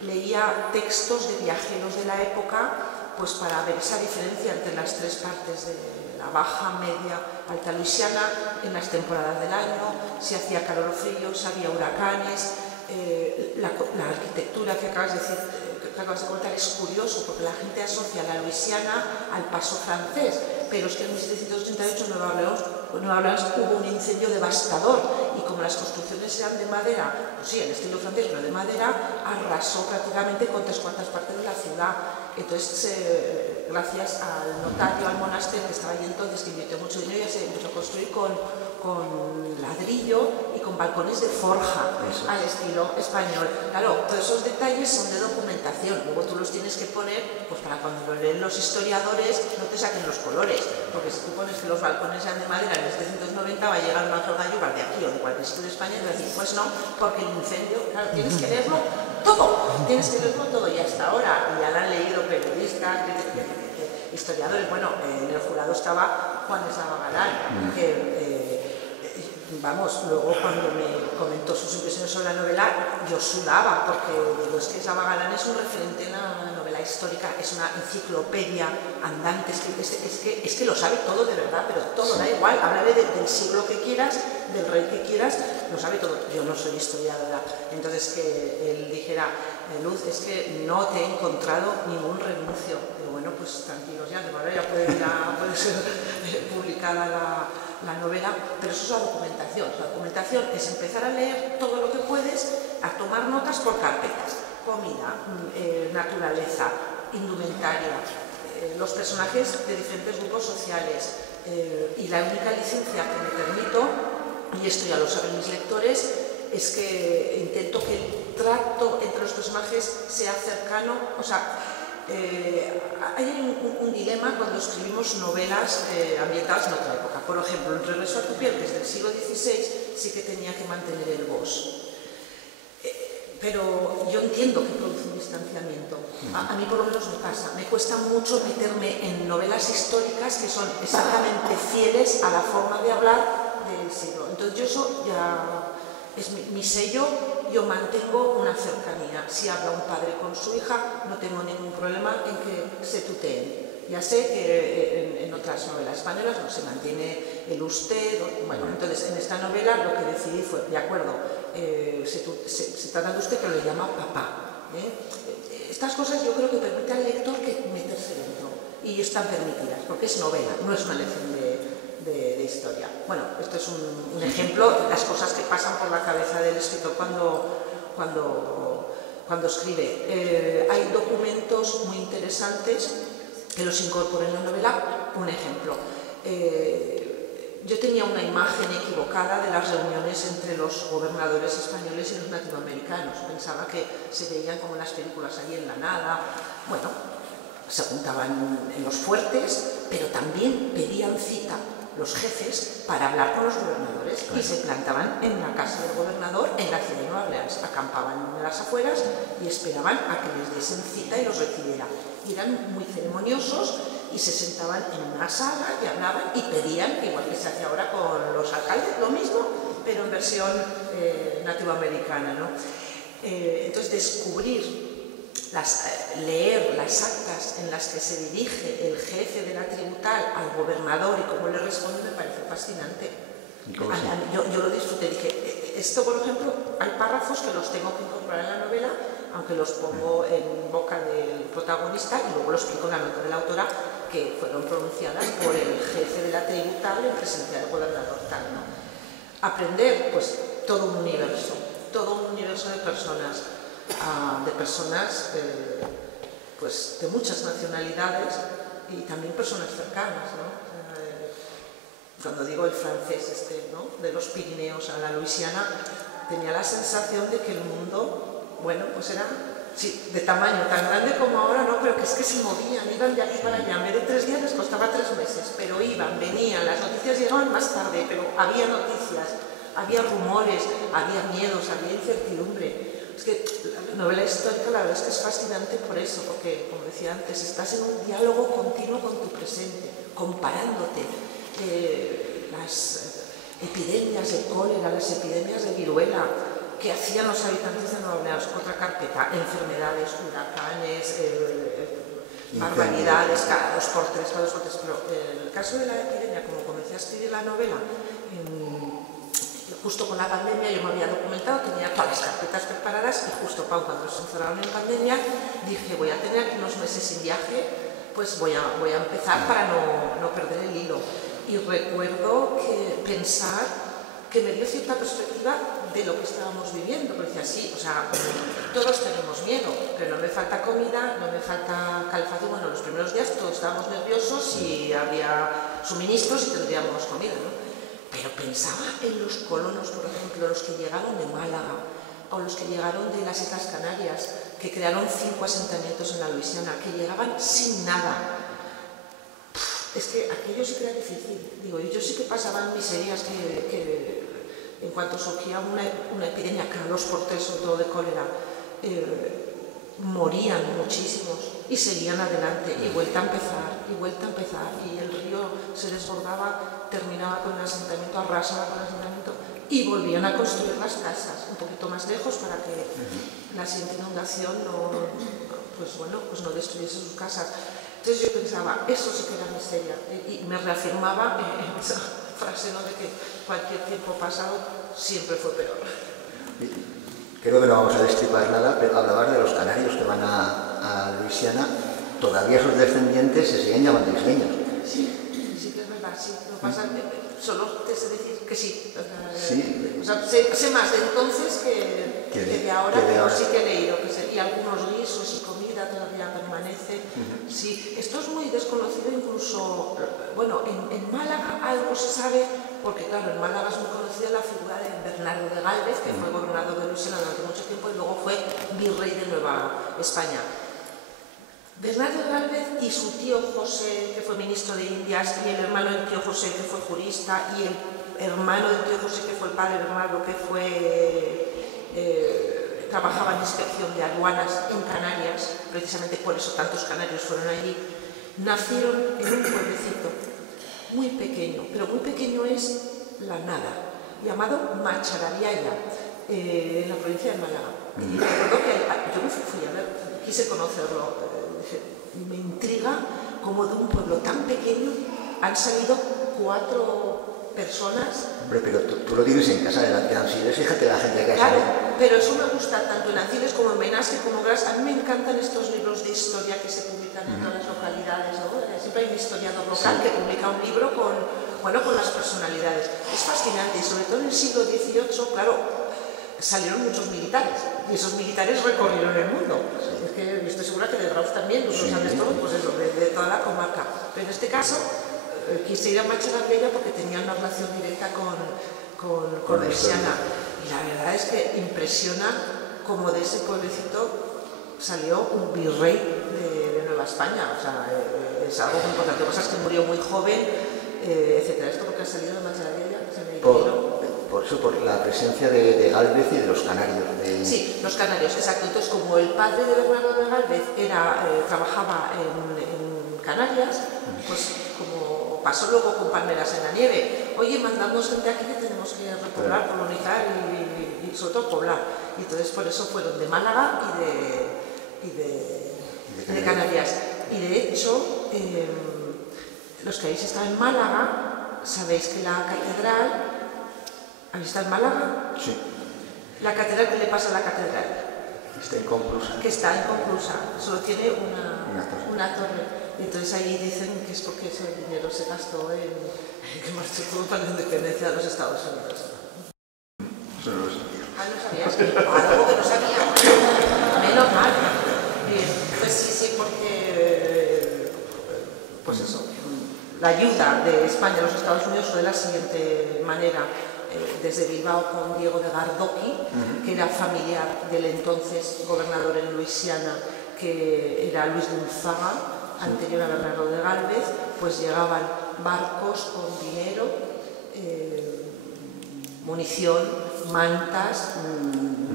Leía textos de viajeros de la época, pues para ver esa diferencia entre las tres partes de la baja, media, alta Luisiana, en las temporadas del año, si hacía calor o frío, si había huracanes, la arquitectura que acabas de decir, que acabas de contar, es curioso porque la gente asocia la Luisiana al paso francés, pero es que en 1788 en Nueva Orleans hubo un incendio devastador y como las construcciones eran de madera, pues sí, en estilo francés, pero de madera, arrasó prácticamente con 3/4 partes de la ciudad. Entonces, gracias al notario, al monasterio que estaba allí entonces, que invirtió mucho dinero, ya se empezó a construir con ladrillo y con balcones de forja, al estilo español. Claro, todos esos detalles son de documentación, luego tú los tienes que poner, pues para cuando lo leen los historiadores no te saquen los colores, porque si tú pones que los balcones sean de madera en 1790 va a llegar un Ángel Gallúvar de aquí o de cualquier sitio de España y va a decir, pues no, porque el incendio, claro, tienes que leerlo todo, y hasta ahora, y ya lo han leído periodistas, historiadores. Bueno, en el jurado estaba Juan Eslava Galán, que vamos, luego cuando me comentó sus impresiones sobre la novela, yo sudaba, porque digo, es que Eslava Galán es un referente en la novela histórica, es una enciclopedia andante, es que lo sabe todo de verdad, pero todo, da igual, háblale del siglo que quieras, del rey que quieras, lo sabe todo. Yo no soy historiadora, entonces que él dijera, Luz, es que no te he encontrado ningún renuncio. Digo, bueno, pues tranquilos ya, de ahora ya puede ser publicada la novela, pero eso es la documentación. La documentación es empezar a leer todo lo que puedes, a tomar notas por carpetas, comida, naturaleza, indumentaria, los personajes de diferentes grupos sociales, y la única licencia que me permito, y esto ya lo saben mis lectores, es que intento que el trato entre los personajes sea cercano, o sea, hay un dilema cuando escribimos novelas ambientadas en otra época. Por ejemplo, El regreso a tu piel, que es del siglo XVI, sí que tenía que mantener el Vos. Pero yo entiendo que produce un distanciamiento. A mí por lo menos me pasa. Me cuesta mucho meterme en novelas históricas que son exactamente fieles a la forma de hablar del siglo. Entonces yo eso ya es mi sello, yo mantengo una cercanía. Si habla un padre con su hija, no tengo ningún problema en que se tuteen. Ya sé que en otras novelas españolas no se mantiene el usted. Bueno, entonces en esta novela lo que decidí fue, de acuerdo, se trata de usted, pero le llama papá. Estas cosas yo creo que permiten al lector que meterse dentro, y están permitidas, porque es novela, no es una lección de historia. Bueno, esto es un ejemplo de las cosas que pasan por la cabeza del escritor cuando escribe. Hay documentos muy interesantes que los incorporé en la novela. Un ejemplo, yo tenía una imagen equivocada de las reuniones entre los gobernadores españoles y los latinoamericanos. Pensaba que se veían como en las películas, ahí en la nada. Bueno, se juntaban en los fuertes, pero también pedían cita los jefes para hablar con los gobernadores, y se plantaban en la casa del gobernador en la ciudad de Nueva Orleans, acampaban en las afueras y esperaban a que les diesen cita y los recibiera. Y eran muy ceremoniosos y se sentaban en una sala y hablaban y pedían, igual que se hace ahora con los alcaldes, lo mismo, pero en versión nativoamericana, ¿no? Entonces descubrir, leer las actas en las que se dirige el jefe de la tribu tal al gobernador y cómo le responde, me parece fascinante. Yo lo disfruté, dije, esto por ejemplo, hay párrafos que los tengo que incorporar en la novela, aunque los pongo en boca del protagonista, y luego lo explico en la nota de la autora, que fueron pronunciadas por el jefe de la tribu tal en presencia del gobernador tal, ¿no? Aprender, pues, todo un universo de personas, pues de muchas nacionalidades y también personas cercanas, ¿no? Cuando digo el francés ¿no? de los Pirineos a la Luisiana, tenía la sensación de que el mundo, bueno, pues era sí, de tamaño tan grande como ahora, no, pero que es que se movían, iban de aquí para allá. En vez de 3 días les costaba 3 meses, pero iban, venían, las noticias llegaban más tarde, pero había noticias, había rumores, había miedos, había incertidumbre. Es que la novela histórica, la verdad es que es fascinante por eso, porque, como decía antes, estás en un diálogo continuo con tu presente, comparándote. Las epidemias de cólera, las epidemias de viruela, que hacían los habitantes de Nueva Orleans, otra carpeta, enfermedades, huracanes, barbaridades, cada 2 por 3, pero el caso de la epidemia, como comencé a escribir la novela, justo con la pandemia yo me había documentado, tenía todas las carpetas preparadas y justo cuando se encerraron en pandemia dije voy a tener aquí unos meses sin viaje, pues voy a empezar para no perder el hilo. Y recuerdo que pensar que me dio cierta perspectiva de lo que estábamos viviendo, porque decía, sí, o sea, todos tenemos miedo, pero no me falta comida, no me falta calefacción. Bueno, los primeros días todos estábamos nerviosos y habría suministros y tendríamos comida, ¿no? Pero pensaba en los colonos, por ejemplo, los que llegaron de Málaga o los que llegaron de las Islas Canarias, que crearon 5 asentamientos en la Luisiana, que llegaban sin nada. Es que aquello sí que era difícil. Digo, yo sí que pasaban miserias que en cuanto surgía una epidemia, que eran los porteros, sobre todo de cólera, morían muchísimos y seguían adelante y vuelta a empezar y el río se desbordaba, terminaba con el asentamiento, arrasaba con el asentamiento y volvían a construir las casas un poquito más lejos para que la siguiente inundación no destruyese sus casas. Entonces yo pensaba, eso sí que era miseria, y me reafirmaba en esa frase, ¿no?, de que cualquier tiempo pasado siempre fue peor. Creo que no vamos a destripar nada, pero hablabas de los canarios que van a Luisiana, todavía sus descendientes se siguen llamando isleños. Sí que es verdad, sí. Lo que pasa es que solo te sé decir que sí. Sí. O sea, sé más de entonces que de ahora, pero sí que he leído que sería algunos guisos y comida todavía permanece. Sí, esto es muy desconocido incluso, bueno, en Málaga algo se sabe, porque claro, en Málaga es muy conocida la figura de Bernardo de Gálvez, que fue gobernador de Luisiana durante mucho tiempo y luego fue virrey de Nueva España. Bernardo de Gálvez y su tío José, que fue ministro de Indias, y el hermano del tío José, que fue jurista, y el hermano del tío José, que fue el padre de Bernardo, que trabajaba en inspección de aduanas en Canarias, precisamente por eso tantos canarios fueron allí, nacieron en un pueblecito muy pequeño, pero muy pequeño es la nada, llamado Macharabiaya, en la provincia de Málaga. Y recuerdo que yo me fui a ver, quise conocerlo, me intriga cómo de un pueblo tan pequeño han salido 4 personas. Hombre, pero tú lo tienes en casa de Anciles, fíjate la gente que hay. Claro, pero eso me gusta tanto en Anciles como en Benasque como en Gras. A mí me encantan estos libros de historia que se publican en todas las localidades, ¿no? Siempre hay un historiador local que publica un libro con las personalidades. Es fascinante y sobre todo en el siglo XVIII, claro, salieron muchos militares y esos militares recorrieron el mundo. Es que estoy segura que de Graus también, los sabes todos, pues eso, de toda la comarca. Pero en este caso quise ir a Macharabiaya porque tenía una relación directa con Luisiana. Y la verdad es que impresiona cómo de ese pueblecito salió un virrey de Nueva España. O sea, es algo muy importante. Lo que pasa es que murió muy joven, etcétera. Esto porque ha salido de Macharabiaya, se me por eso, por la presencia de Gálvez y de los canarios. Sí, los canarios, exacto. Entonces, como el padre de Bernardo de Gálvez trabajaba en Canarias, pues como pasó luego con Palmeras en la Nieve, oye, mandamos gente aquí que tenemos que repoblar, colonizar y sobre todo poblar. Y entonces por eso fueron de Málaga y de Canarias. Y de hecho, los que habéis estado en Málaga, sabéis que la catedral... ¿Habéis estado en Málaga? Sí. La catedral, ¿qué le pasa a la catedral? Está inconclusa. Que está inconclusa, solo tiene una torre. Y entonces ahí dicen que es porque ese dinero se gastó en que marchó todo para la independencia de los Estados Unidos. Eso no lo sabía. Ah, ¿no sabías? Algo que no sabía. Menos mal. Bien, pues sí, porque pues eso, la ayuda de España a los Estados Unidos fue de la siguiente manera. Desde Bilbao con Diego de Gardoqui, que era familiar del entonces gobernador en Luisiana, que era Luis de Unzaga, anterior a Bernardo de Gálvez, pues llegaban barcos con dinero, munición, mantas,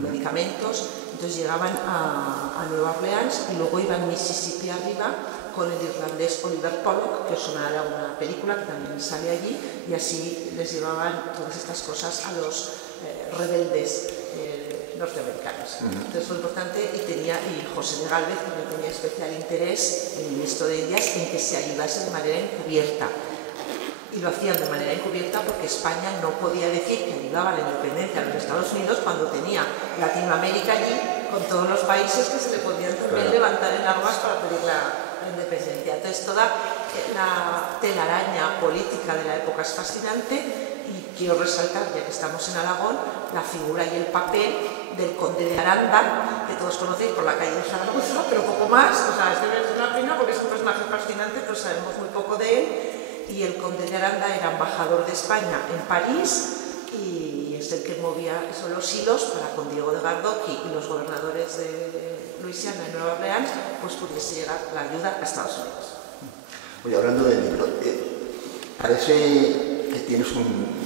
medicamentos. Entonces llegaban a Nueva Orleans y luego iban Mississippi arriba con el irlandés Oliver Pollock, que sonará una película que también sale allí, y así les llevaban todas estas cosas a los rebeldes norteamericanos. Entonces fue importante y José de Gálvez también tenía especial interés, el ministro de Indias, en que se ayudase de manera encubierta. y lo hacían de manera encubierta porque España no podía decir que ayudaba a la independencia de los Estados Unidos cuando tenía Latinoamérica allí con todos los países que se le podían también levantar en armas para pedir la independencia. Entonces toda la telaraña política de la época es fascinante y quiero resaltar, ya que estamos en Aragón, la figura y el papel del conde de Aranda, que todos conocéis por la calle de Zaragoza, pero poco más. O sea, es una pena porque es un personaje fascinante, pero sabemos muy poco de él. Y el conde de Aranda era embajador de España en París y es el que movía los hilos para con Diego de Gardocki y los gobernadores de Luisiana y Nueva Orleans, pues pudiese llegar la ayuda a Estados Unidos. Oye, hablando del libro, parece que tienes un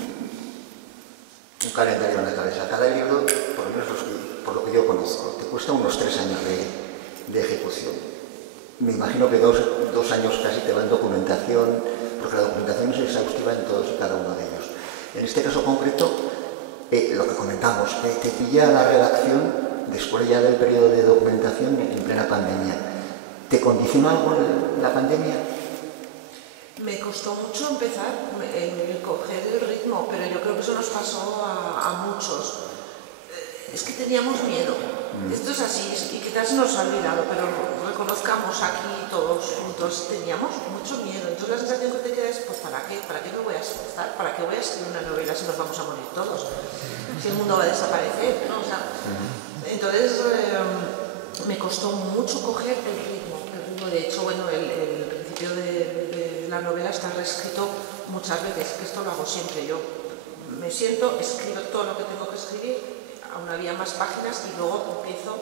calendario en la cabeza. Cada libro, por lo menos por lo que yo conozco, te cuesta unos 3 años de ejecución. Me imagino que dos años casi te va en documentación, porque la documentación es exhaustiva en todos y cada uno de ellos. En este caso concreto, lo que comentamos, te pilla la redacción después ya del periodo de documentación en plena pandemia. ¿Te condiciona algo la pandemia? Me costó mucho empezar a coger el ritmo, pero yo creo que eso nos pasó a muchos. Es que teníamos miedo. Esto es así, y quizás nos ha olvidado, pero reconozcamos aquí todos juntos, teníamos mucho miedo. Entonces la sensación que te queda es, pues ¿para qué? ¿Para qué me voy a esforzar? ¿Para qué voy a escribir una novela si nos vamos a morir todos? Si el mundo va a desaparecer, ¿no? O sea, entonces me costó mucho coger el ritmo. De hecho, bueno, el principio de la novela está reescrito muchas veces, que esto lo hago siempre. Yo me siento, escribo todo lo que tengo que escribir, aún había más páginas y luego empiezo,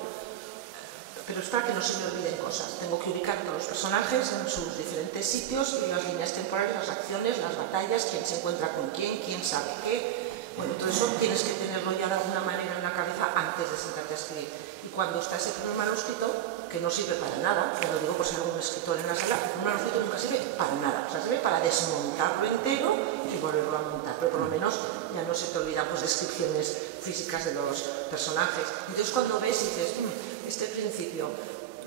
pero es para que no se me olviden cosas. Tengo que ubicar a todos los personajes en sus diferentes sitios y las líneas temporales, las acciones, las batallas, quién se encuentra con quién sabe qué. Bueno, todo eso tienes que tenerlo ya de alguna manera en la cabeza antes de sentarte a escribir. Y cuando está ese primer manuscrito, que no sirve para nada, ya lo digo por si hay algún escritor en la sala, un manuscrito nunca sirve para nada. O sea, sirve para desmontarlo entero y volverlo a montar, pero por lo menos ya no se te olvidan pues, descripciones físicas de los personajes. Entonces cuando ves y dices, este principio,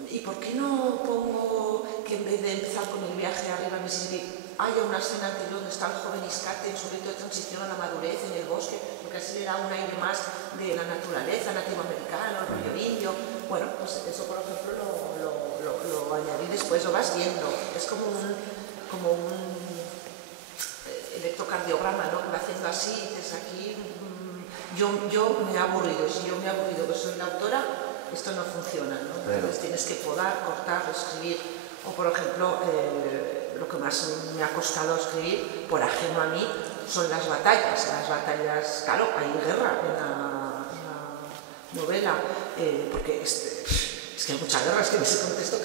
¿y por qué no pongo que en vez de empezar con el viaje arriba a Mississippi haya una escena anterior donde está el joven Iscate en su reto de transición a la madurez en el bosque, porque así le da un aire más de la naturaleza nativoamericana, el rollo indio? Bueno, pues eso por ejemplo lo añadí después, lo vas viendo, es como un electrocardiograma, ¿no? Que va haciendo así, dices aquí, yo me he aburrido, si yo me he aburrido que soy la autora, esto no funciona, ¿no? Entonces tienes que podar, cortar, escribir, o por ejemplo, lo que más me ha costado escribir, por ajeno a mí, son las batallas. Las batallas, claro, hay guerra en la novela, porque es que hay mucha guerra, es que en ese contexto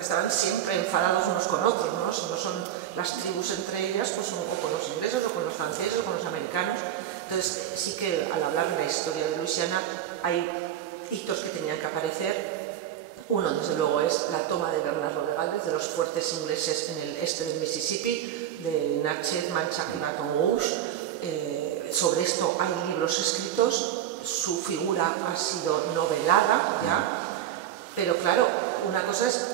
estaban siempre enfadados unos con otros, ¿no? Si no son las tribus entre ellas, pues son o con los ingleses, o con los franceses, o con los americanos. Entonces sí que al hablar de la historia de Luisiana hay hitos que tenían que aparecer. Uno, desde luego, es la toma de Bernardo de Galvez, de los fuertes ingleses en el este del Mississippi, de Natchez, Manchac y Baton Rouge. Sobre esto hay libros escritos, su figura ha sido novelada ya, pero claro, una cosa es,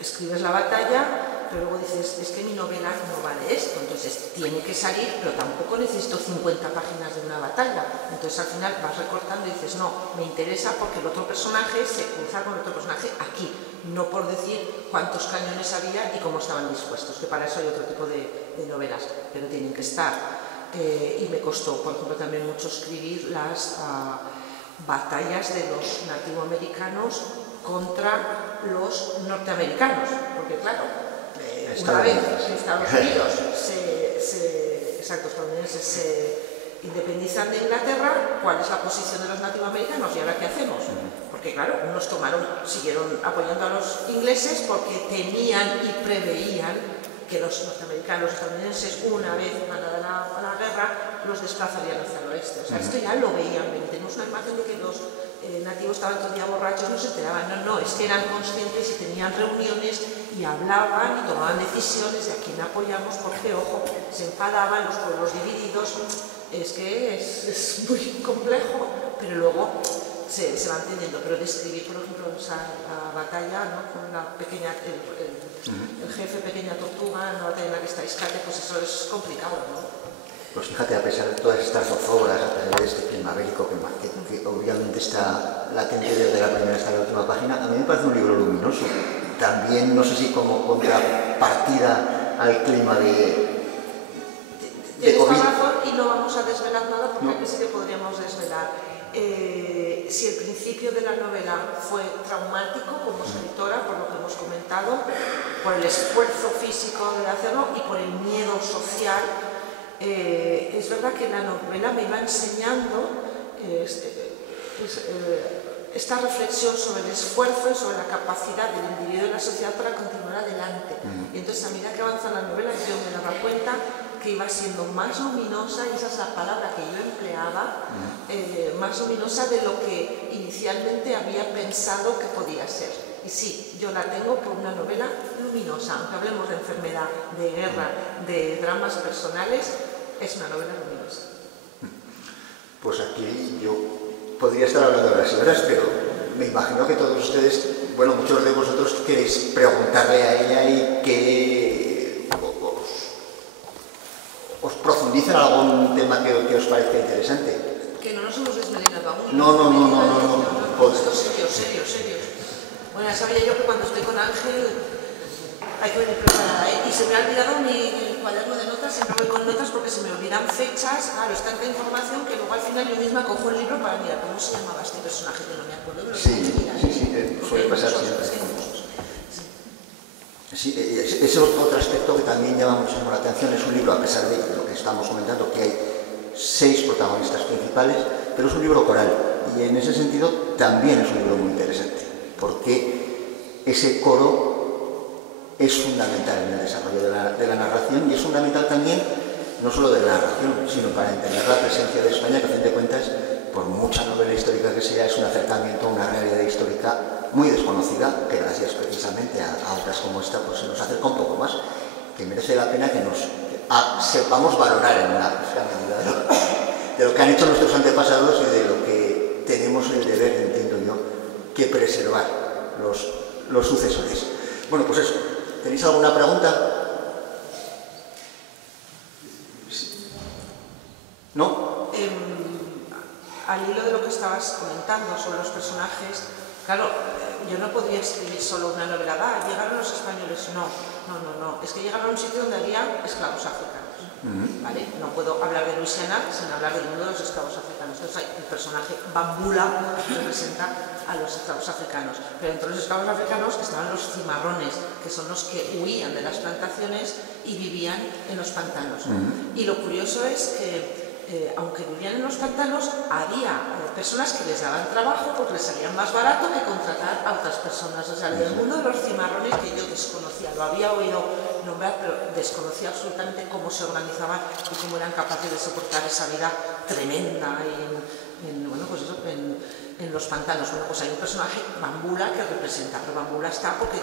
escribes la batalla, pero luego dices, es que mi novela no va de esto, entonces tiene que salir, pero tampoco necesito 50 páginas de una batalla. Entonces al final vas recortando y dices, no, me interesa porque el otro personaje se cruza con el otro personaje aquí, no por decir cuántos cañones había y cómo estaban dispuestos, que para eso hay otro tipo de novelas, pero tienen que estar. Y me costó, por ejemplo, también mucho escribir las batallas de los nativoamericanos contra los norteamericanos, porque claro, una vez que Estados Unidos estadounidenses se independizan de Inglaterra, ¿cuál es la posición de los nativoamericanos? ¿Y ahora qué hacemos? Porque claro, unos siguieron apoyando a los ingleses porque temían y preveían que los norteamericanos estadounidenses, una vez mandada la guerra, los desplazarían hacia el oeste. O sea, esto ya lo veían venir. Tenemos una imagen de que los nativos estaban todo el día borrachos, no se enteraban. No, es que eran conscientes y tenían reuniones y hablaban y tomaban decisiones de a quién apoyamos, porque, ojo, se enfadaban, los pueblos divididos. Es que es muy complejo, pero luego se van teniendo, pero describir, por ejemplo, la batalla, ¿no? Con el jefe pequeña tortuga, la batalla en la que está Iscate, pues eso es complicado, ¿no? Pues fíjate, a pesar de todas estas zozobras, a pesar de este clima bélico que obviamente está latente desde la primera hasta la última página, a mí me parece un libro luminoso. También, no sé si como contrapartida al clima de Tienes COVID. razón y no vamos a desvelar nada porque aquí sí que podríamos desvelar. Si el principio de la novela fue traumático como escritora, por lo que hemos comentado, por el esfuerzo físico de hacerlo y por el miedo social, es verdad que la novela me iba enseñando esta reflexión sobre el esfuerzo y sobre la capacidad del individuo y la sociedad para continuar adelante. Y entonces, a medida que avanza la novela, yo me daba cuenta que iba siendo más luminosa, y esa es la palabra que yo empleaba, más luminosa de lo que inicialmente había pensado que podía ser. Y sí, yo la tengo por una novela luminosa, aunque hablemos de enfermedad, de guerra, de dramas personales, es una novela luminosa. Pues aquí yo podría estar hablando de las horas, pero me imagino que todos ustedes, bueno, muchos de vosotros queréis preguntarle a ella y que os profundice en algún tema que os parezca interesante. Que no nos hemos desmelenado aún. No. Esto es serio. Bueno, ya sabía yo que cuando estoy con Ángel hay que venir preparada, ¿eh? Y se me ha olvidado mi cuaderno de notas, siempre voy con notas porque se me olvidan fechas, claro, es tanta información que luego al final yo misma cojo el libro para mirar cómo se llamaba este personaje, que no me acuerdo. Sí, suele pasar siempre. Sí, ese es otro aspecto que también llama muchísimo la atención. Es un libro, a pesar de lo que estamos comentando, que hay 6 protagonistas principales, pero es un libro coral, y en ese sentido también es un libro muy interesante, porque ese coro es fundamental en el desarrollo de la narración, y es fundamental también, no solo de la narración, sino para entender la presencia de España, que a fin de cuentas, por mucha novela histórica que sea, es un acercamiento a una realidad histórica muy desconocida, que gracias precisamente a obras como esta, pues se nos acerca un poco más, que merece la pena que nos sepamos valorar en una medida de lo que han hecho nuestros antepasados y de lo que tenemos el deber, entiendo yo, que preservar los sucesores. Bueno, pues eso. ¿Tenéis alguna pregunta? ¿No? Al hilo de lo que estabas comentando sobre los personajes, claro, yo no podría escribir solo una novela. ¿Llegaron los españoles? No. Es que llegaron a un sitio donde había esclavos africanos. ¿Vale? No puedo hablar de Luisiana sin hablar del mundo de los esclavos africanos. Entonces, el personaje Bambula representa a los esclavos africanos, pero entre los esclavos africanos estaban los cimarrones, que son los que huían de las plantaciones y vivían en los pantanos. Y lo curioso es que aunque vivían en los pantanos, había personas que les daban trabajo porque les salía más barato que contratar a otras personas. O sea, del mundo de los cimarrones, que yo desconocía, lo había oído nombrar, pero desconocía absolutamente cómo se organizaban y cómo eran capaces de soportar esa vida tremenda en los pantanos. Bueno, pues hay un personaje, Bambula, que representa, pero Bambula está porque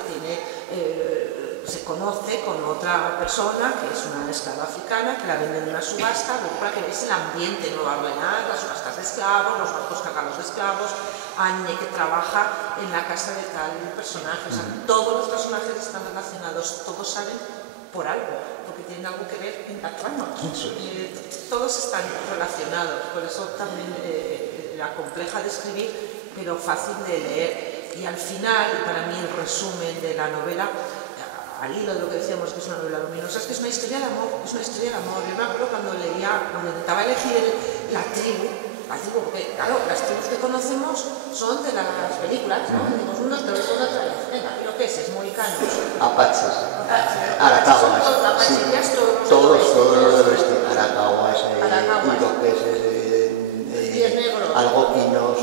se conoce con otra persona que es una esclava africana, que la venden en una subasta, luego para que veáis el ambiente en Nueva Orleans, las subastas de esclavos, los barcos cargados de esclavos, Añe, que trabaja en la casa de tal personaje. O sea, todos los personajes están relacionados, todos salen por algo, porque tienen algo que ver en la trama. Todos están relacionados, por eso también era compleja de escribir, pero fácil de leer. Y al final, y para mí el resumen de la novela, al hilo de lo que decíamos que es una novela luminosa, es que es una historia de amor, Yo me acuerdo cuando intentaba elegir la tribu, porque claro, las tribus que conocemos son de las películas, ¿no? Decimos 1, 2, 3, 1, 3, venga, ¿y lo que es? Mohicanos. Apaches. Aracaguas. Sí. Todos los del oeste. Aracaguas, iroqueses, algoquinos,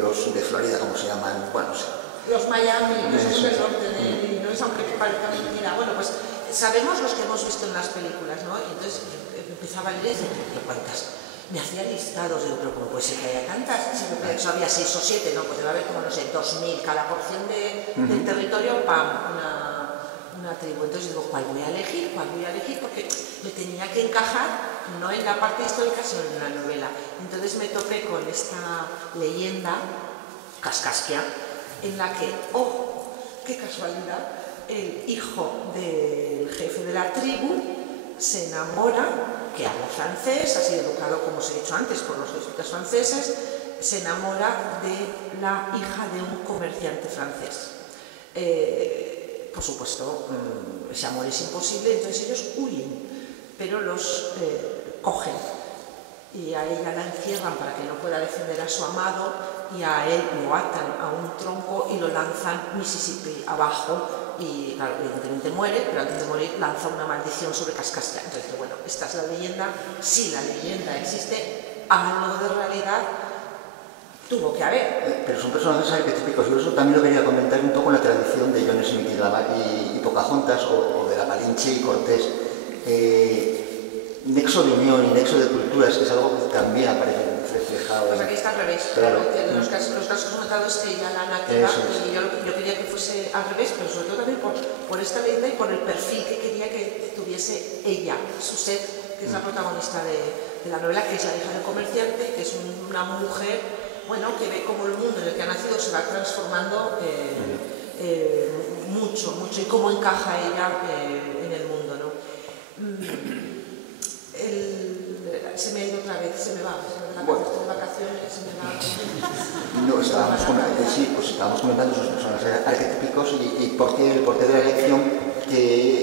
los de Florida, ¿cómo se llaman? Bueno, sí. Los Miami, que son del norte de Illinois, aunque parezca mentira. Bueno, pues sabemos los que hemos visto en las películas, ¿no? Y entonces empezaba a leer y decía, ¿cuántas? Me hacía listados, digo, pero ¿cómo puede ser que haya tantas? Si me pensó había 6 o 7, no, pues debe haber como, no sé, 2000 cada porción del territorio, ¡pam!, una tribu. Entonces digo, ¿cuál voy a elegir? Porque me tenía que encajar no en la parte histórica, sino en la novela. Entonces me topé con esta leyenda, Kaskaskia, en la que, oh, qué casualidad, el hijo del jefe de la tribu se enamora, que habla francés, ha sido educado, como os he dicho antes, por los jesuitas franceses, se enamora de la hija de un comerciante francés. Por supuesto, ese amor es imposible, entonces ellos huyen, pero los cogen y a ella la encierran para que no pueda defender a su amado y a él lo atan a un tronco y lo lanzan Mississippi abajo y claro, evidentemente muere, pero antes de morir lanza una maldición sobre Kaskaskia. Entonces, bueno, esta es la leyenda. Si la leyenda existe, algo de realidad tuvo que haber. Pero son personajes arquetípicos. Yo eso también lo quería comentar un poco en la tradición de John Smith y Pocahontas o de la Malinche y Cortés. Nexo de unión y nexo de culturas, que es algo que también aparece reflejado. Pues aquí está al revés. Claro. Los casos comentados, ella la nativa, y yo quería que fuese al revés, pero sobre todo también por esta leyenda y por el perfil que quería que tuviese ella, Susette, que es la protagonista de la novela, que es la hija del comerciante, que es una mujer, bueno, que ve cómo el mundo en el que ha nacido se va transformando mucho, y cómo encaja ella en el mundo, ¿no? Se me ha ido otra vez, se me va de vacaciones, se me va. No, estábamos comentando esos personajes arquetípicos y el porqué de la elección que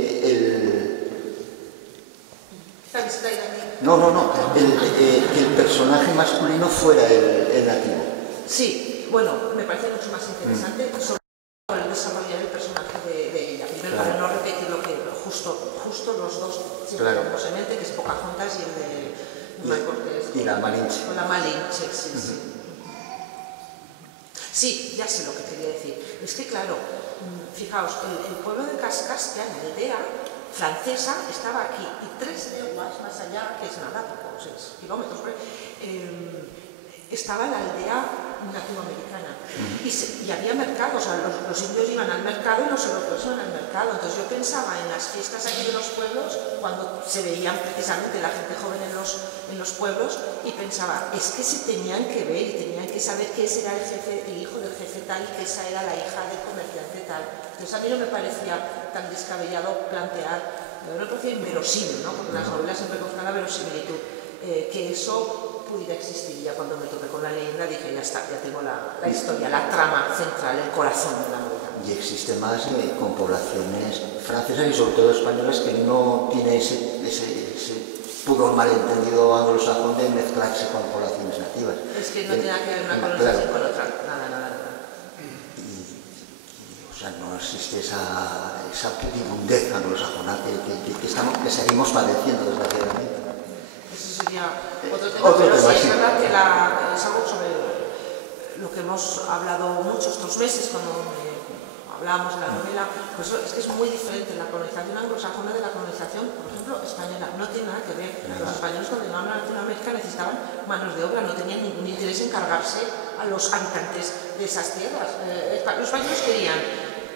que el personaje masculino fuera el nativo. Sí, bueno, me parece mucho más interesante sobre el desarrollar el personaje de ella. Primero, claro, para no repetir lo que justo los dos siempre tenemos en mente, que es Pocahontas y el de Cortés. Y la Malinche. O la Malinche, sí. Sí, ya sé lo que quería decir. Es que, claro, fijaos, el pueblo de Kaskaskia, la aldea francesa, estaba aquí, y 3 leguas más allá, que es nada, 6 kilómetros, estaba la aldea latinoamericana. Y había mercados, o sea, los indios iban al mercado y los europeos iban al mercado. Entonces yo pensaba en las fiestas aquí de los pueblos, cuando se veían precisamente la gente joven en los pueblos, y pensaba, es que se tenían que ver y tenían que saber que ese era el hijo del jefe tal y que esa era la hija del comerciante tal. Entonces a mí no me parecía tan descabellado plantear, no me parecía inverosímil, ¿no? Porque las novelas siempre buscan la verosimilitud, que eso pudiera existir. Ya cuando me topé con la leyenda dije, ya está, ya tengo la historia, la trama central, el corazón de la novela. Y existe más con poblaciones francesas y sobre todo españolas que no tiene ese puro malentendido anglosajón de mezclarse con poblaciones nativas. Es que no tiene que ver una colonización con otra, nada. O sea, no existe esa pudibundez anglosajona que seguimos padeciendo desgraciadamente. Eso sería otro tema, pero sí, es verdad que es algo sobre lo que hemos hablado mucho estos meses cuando hablábamos de la novela, pues es que es muy diferente la colonización anglosajona de la colonización, por ejemplo, española. No tiene nada que ver. Los españoles cuando llegaron a Latinoamérica necesitaban manos de obra, no tenían ningún interés en cargarse a los habitantes de esas tierras. Los españoles querían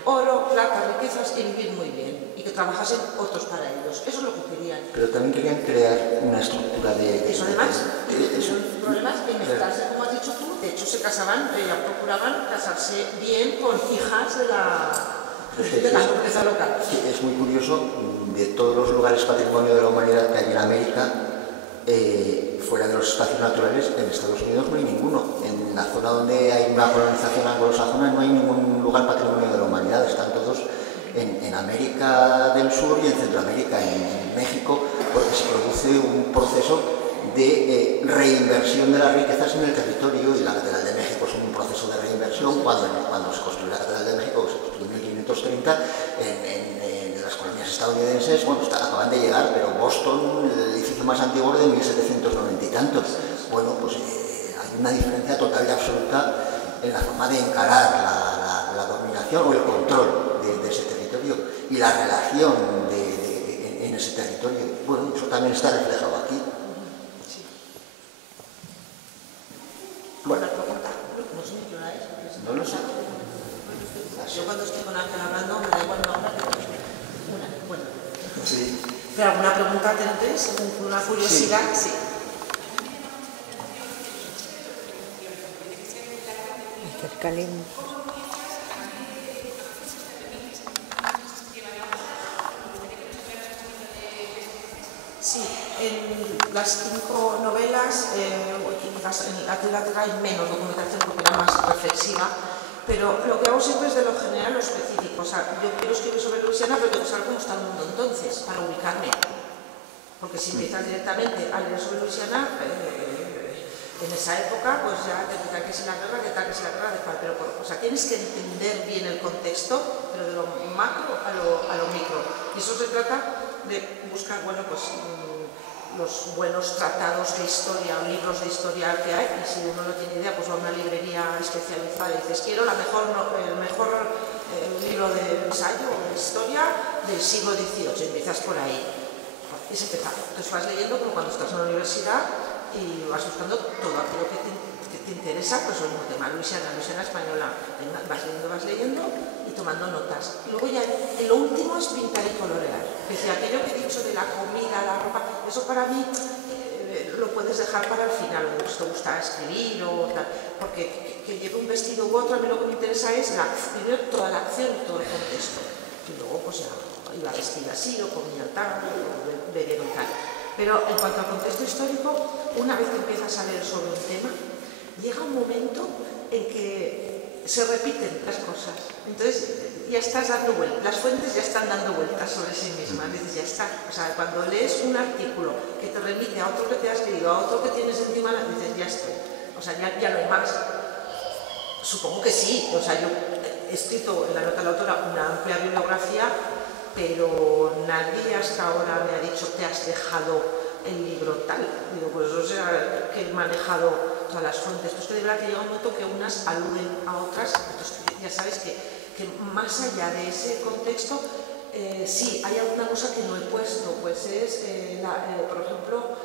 oro, plata, riquezas y vivir muy bien, y que trabajasen otros para ellos. Eso es lo que querían. Pero también querían crear una estructura de... Eso además, el problema es que mezclarse, como has dicho tú, de hecho se casaban, procuraban casarse bien con hijas de la nobleza local. Es muy curioso, de todos los lugares patrimonio de la humanidad que hay en América, fuera de los espacios naturales, en Estados Unidos no hay ninguno. En la zona donde hay una colonización anglosajona no hay ningún lugar patrimonio de la humanidad, están todos en América del Sur y en Centroamérica. En México, porque se produce un proceso de reinversión de las riquezas en el territorio, y la Catedral de México es un proceso de reinversión. Cuando se construyó la Catedral de México, que se construyó en 1530, en las colonias estadounidenses, bueno, acaban de llegar, pero Boston, el edificio más antiguo, es de 1790 y tantos. Bueno, pues hay una diferencia total y absoluta en la forma de encarar la dominación o el control de ese territorio y la relación en ese territorio. Bueno, eso también está reflejado aquí. Bueno, pregunta, no sé qué hora es. No lo sé. Yo cuando estoy con Ángel hablando me da igual una hora que una. Bueno. Sí. ¿Pero alguna pregunta tenéis? ¿Una curiosidad? Sí. Sí, en las 5 novelas, en la trilogía hay menos documentación porque era más reflexiva, pero lo que hago siempre es de lo general lo específico. O sea, yo quiero escribir sobre Luisiana, pero tengo que saber cómo está el mundo entonces, para ubicarme. Porque si empiezas directamente a leer sobre Luisiana, en esa época, pues ya te explican que es la guerra, que tal, que es la guerra, de cual, pero o sea, tienes que entender bien el contexto, pero de lo macro a lo micro. Y eso se trata de buscar, bueno, pues los buenos tratados de historia o libros de historia que hay, y si uno no tiene idea, pues va a una librería especializada y dices, quiero el mejor libro de ensayo o de historia del siglo XVIII, empiezas por ahí. Es empezar. Entonces vas leyendo como cuando estás en la universidad y vas buscando todo aquello que te interesa, pues el mismo tema, Luisiana española, vas leyendo y tomando notas. Y luego ya, lo último es pintar y colorear. Es decir, aquello que he dicho de la comida, la ropa, eso para mí lo puedes dejar para el final, o te gusta escribir o tal, porque que lleve un vestido u otro, a mí lo que me interesa es primero toda la acción y todo el contexto. Y luego pues ya iba vestida así, o comía tal, o bebía tal. Pero en cuanto al contexto histórico, una vez que empiezas a leer sobre un tema, llega un momento en que se repiten las cosas. Entonces ya estás dando vueltas, las fuentes ya están dando vueltas sobre sí mismas. Dices, ya está. O sea, cuando lees un artículo que te remite a otro que te has leído, a otro que tienes encima, dices, ya estoy. O sea, ya no hay más. Supongo que sí. O sea, yo he escrito en la nota de la autora una amplia bibliografía, pero nadie hasta ahora me ha dicho que has dejado el libro tal. Digo, pues o sea, que he manejado todas las fuentes. Pues que de verdad que llega un momento que unas aluden a otras. Entonces ya sabes que más allá de ese contexto, sí, hay alguna cosa que no he puesto. Pues es, por ejemplo,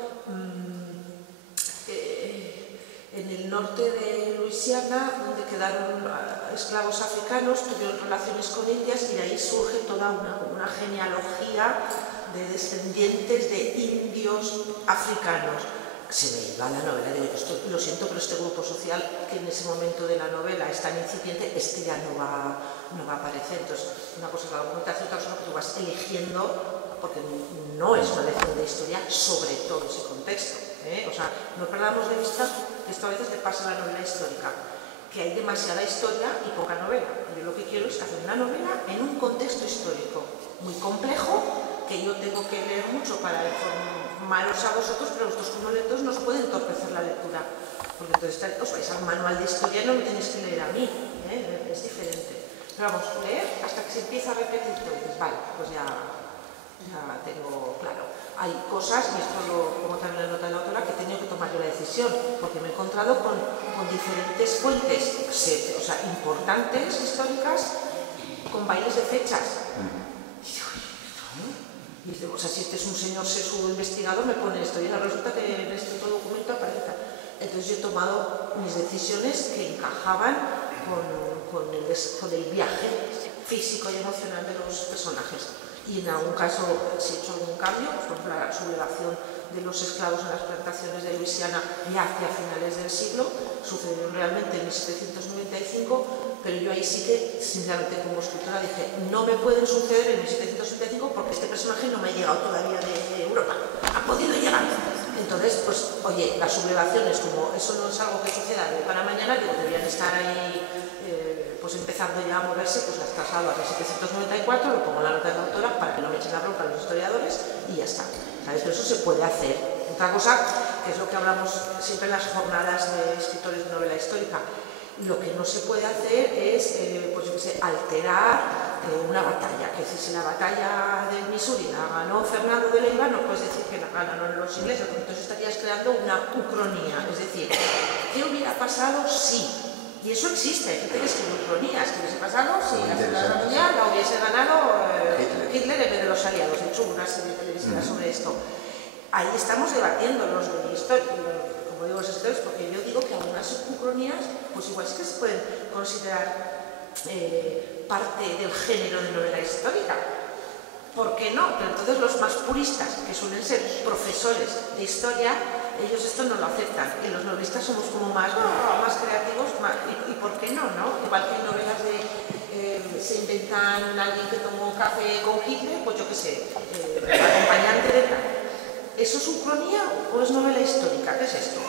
en el norte de Luisiana, donde quedaron esclavos africanos, tuvieron relaciones con indias y de ahí surge toda una genealogía de descendientes de indios africanos. Se me iba la novela, digo, lo siento, pero este grupo social que en ese momento de la novela es tan incipiente, ya no va a aparecer. Entonces, una cosa es la documentación, otra cosa es que tú vas eligiendo, porque no es una lección de historia sobre todo ese contexto. O sea, no perdamos de vista que esto a veces le pasa a la novela histórica, que hay demasiada historia y poca novela. Yo lo que quiero es hacer una novela en un contexto histórico muy complejo, que yo tengo que leer mucho para informaros a vosotros, pero vosotros como lectores no os puede entorpecer la lectura, porque entonces os vais al manual de historia y no me tenéis que leer a mí, es diferente. Pero vamos, leer hasta que se empieza a repetir, tú dices, vale, pues ya tengo claro. Hay cosas, y esto lo pongo también en la nota de la autora, que he tenido que tomar yo la decisión, porque me he encontrado con diferentes fuentes, o sea, importantes, históricas, con bailes de fechas. Y digo, o sea, si este es un señor sesudo investigador, me pone esto, y ahora resulta que en este otro documento aparece. Entonces yo he tomado mis decisiones que encajaban con el viaje físico y emocional de los personajes. Y en algún caso, si he hecho algún cambio, pues, por ejemplo, la sublevación de los esclavos en las plantaciones de Luisiana ya hacia finales del siglo, sucedió realmente en 1795, pero yo ahí sí que, sinceramente, como escritora dije, no me pueden suceder en 1795 porque este personaje no me ha llegado todavía de Europa, ha podido llegar. Entonces, pues, oye, las sublevaciones, como eso no es algo que suceda de para mañana, que deberían estar ahí pues empezando ya a moverse, pues las traslado a 1794, lo pongo en la nota de la autora para que no me echen la bronca los historiadores y ya está. ¿Sabes? Pero eso se puede hacer. Otra cosa, que es lo que hablamos siempre en las jornadas de escritores de novela histórica, lo que no se puede hacer es, pues yo qué sé, alterar una batalla. Que si la batalla de Missouri la ganó Fernando de Leiva, no puedes decir que la ganaron los ingleses, porque entonces estarías creando una ucronía. Es decir, ¿qué hubiera pasado si? Y eso existe, hay gente que escribe ucronías, que hubiese pasado si la Segunda Guerra Mundial la hubiese ganado Hitler en vez de los aliados. De hecho, una serie televisiva sobre esto. Ahí estamos debatiendo los de historia, como digo, los escritores, porque yo digo que algunas ucronías, pues igual sí que se pueden considerar parte del género de novela histórica. ¿por qué no? Pero entonces los más puristas, que suelen ser profesores de historia, ellos esto no lo aceptan. Y los novelistas somos como más creativos, ¿y por qué no? Igual que en novelas se inventan alguien que tomó café con Hitler, pues yo qué sé, acompañante de tal. ¿Eso es ucronía o es novela histórica? ¿Qué es esto?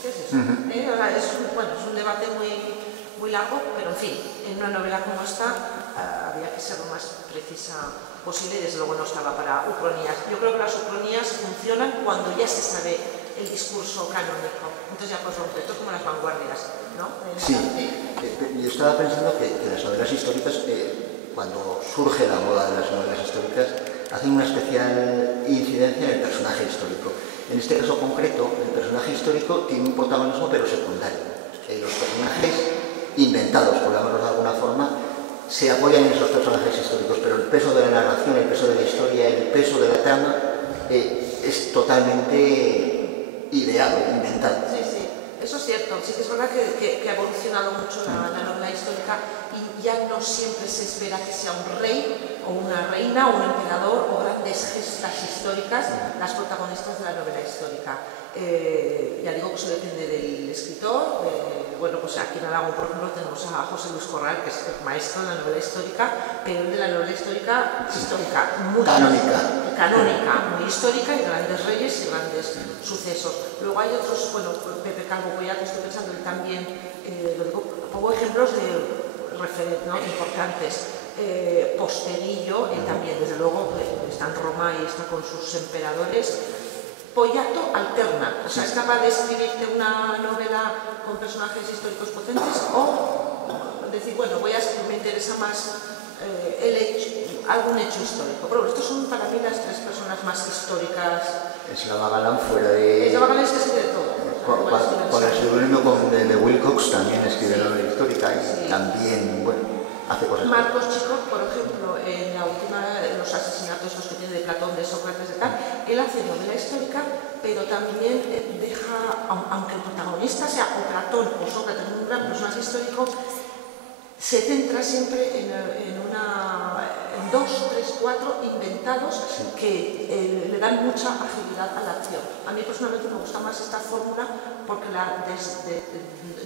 ¿Qué es eso? Es un debate muy largo, pero en fin, en una novela como esta había que ser lo más precisa posible y desde luego no estaba para ucronías. Yo creo que las ucronías funcionan cuando ya se sabe el discurso canónico. Entonces ya pues rompe, esto es como las vanguardias, ¿no? Sí, yo estaba pensando que las novelas históricas, cuando surge la moda de las novelas históricas, hacen una especial incidencia en el personaje histórico. En este caso concreto, el personaje histórico tiene un protagonismo pero secundario. Los personajes inventados, por llamarlos de alguna forma, se apoyan en esos personajes históricos, pero el peso de la narración, el peso de la historia, el peso de la trama es totalmente ideado, inventado. Sí, eso es cierto. Sí que es verdad que ha evolucionado mucho la novela histórica y ya no siempre se espera que sea un rey o una reina o un emperador o grandes gestas históricas las protagonistas de la novela histórica. Ya digo que eso depende del escritor. Bueno, pues aquí en Aragón, por ejemplo, tenemos a José Luis Corral, que es el maestro de la novela histórica, pero el de la novela histórica, muy canónica, muy histórica, y grandes reyes y grandes sucesos. Luego hay otros, bueno, Pepe Calvo Pollato, estoy pensando, él también, pongo ejemplos de referentes, ¿no?, importantes. Posteguillo, él también, desde luego, está en Roma y está con sus emperadores. Pollato alterna, o sea, es capaz de escribirte una novela con personajes históricos potentes o decir, bueno, me interesa más algún hecho histórico. Pero estos son para mí las tres personas más históricas. Eslava Galán fuera de... Eslava Galán es que escribe de todo. Con el seudónimo de Wilcox también escribe novela histórica y también, bueno, hace cosas. Marcos Chico, por ejemplo, en la última, los asesinatos estos que tiene de Platón, de Sócrates, de tal, él hace novela histórica, pero también deja, aunque el protagonista sea o Platón o Sócrates, un gran personaje histórico, se centra siempre en 2, 3, 4 inventados que le dan mucha agilidad a la acción. A mí personalmente me gusta más esta fórmula porque